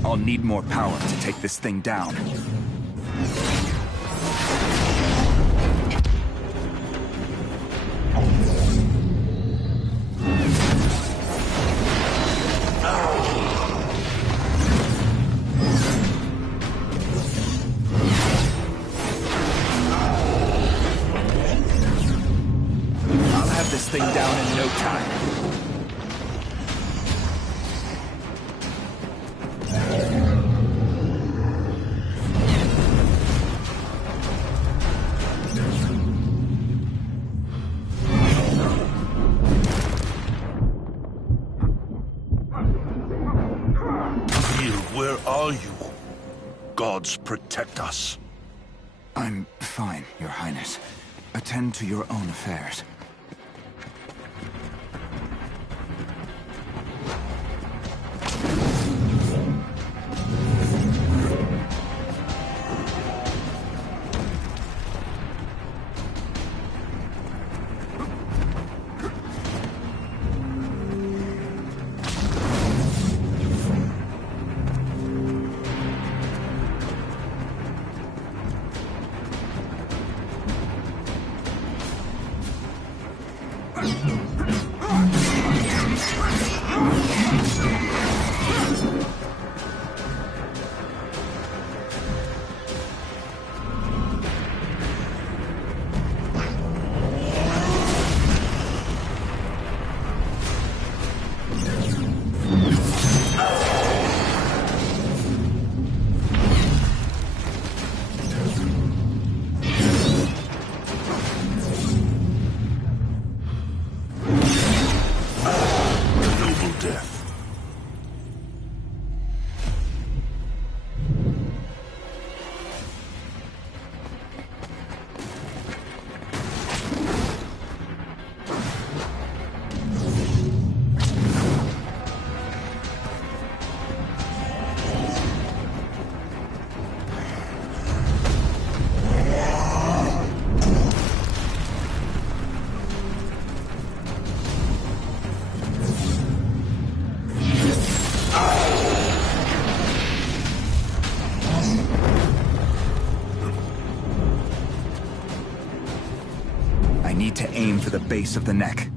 I'll need more power to take this thing down. I'll have this thing down in no time. Where are you? Gods protect us. I'm fine, Your Highness. Attend to your own affairs. I need to aim for the base of the neck.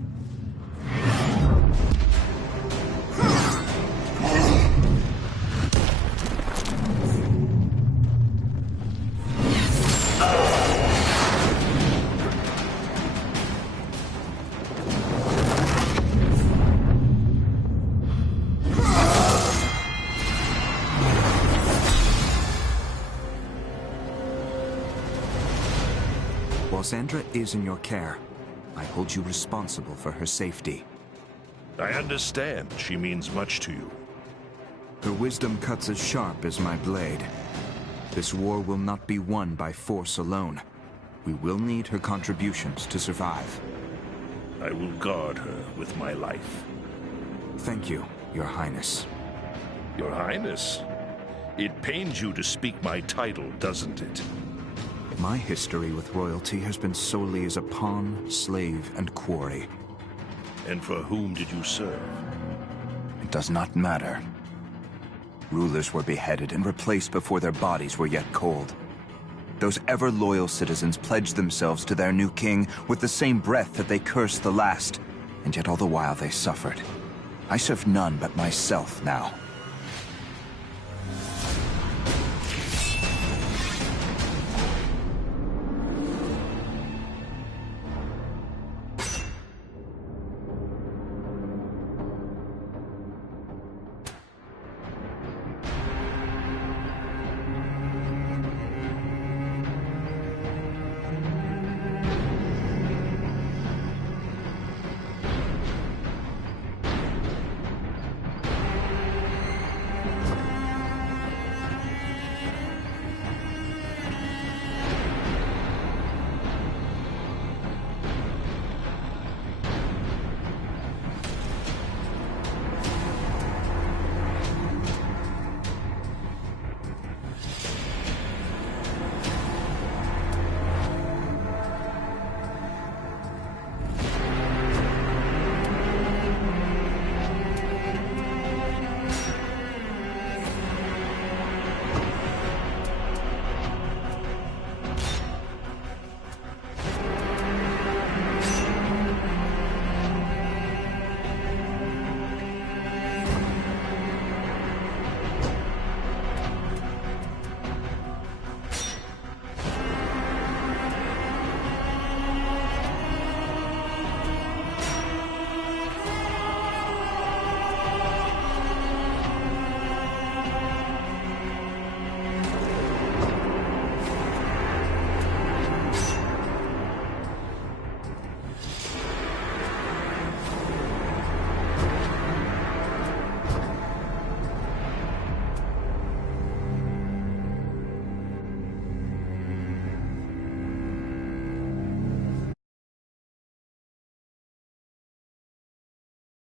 While Sandra is in your care, I hold you responsible for her safety. I understand she means much to you. Her wisdom cuts as sharp as my blade. This war will not be won by force alone. We will need her contributions to survive. I will guard her with my life. Thank you, Your Highness. Your Highness, it pains you to speak my title, doesn't it? My history with royalty has been solely as a pawn, slave, and quarry. And for whom did you serve? It does not matter. Rulers were beheaded and replaced before their bodies were yet cold. Those ever-loyal citizens pledged themselves to their new king with the same breath that they cursed the last, and yet all the while they suffered. I serve none but myself now.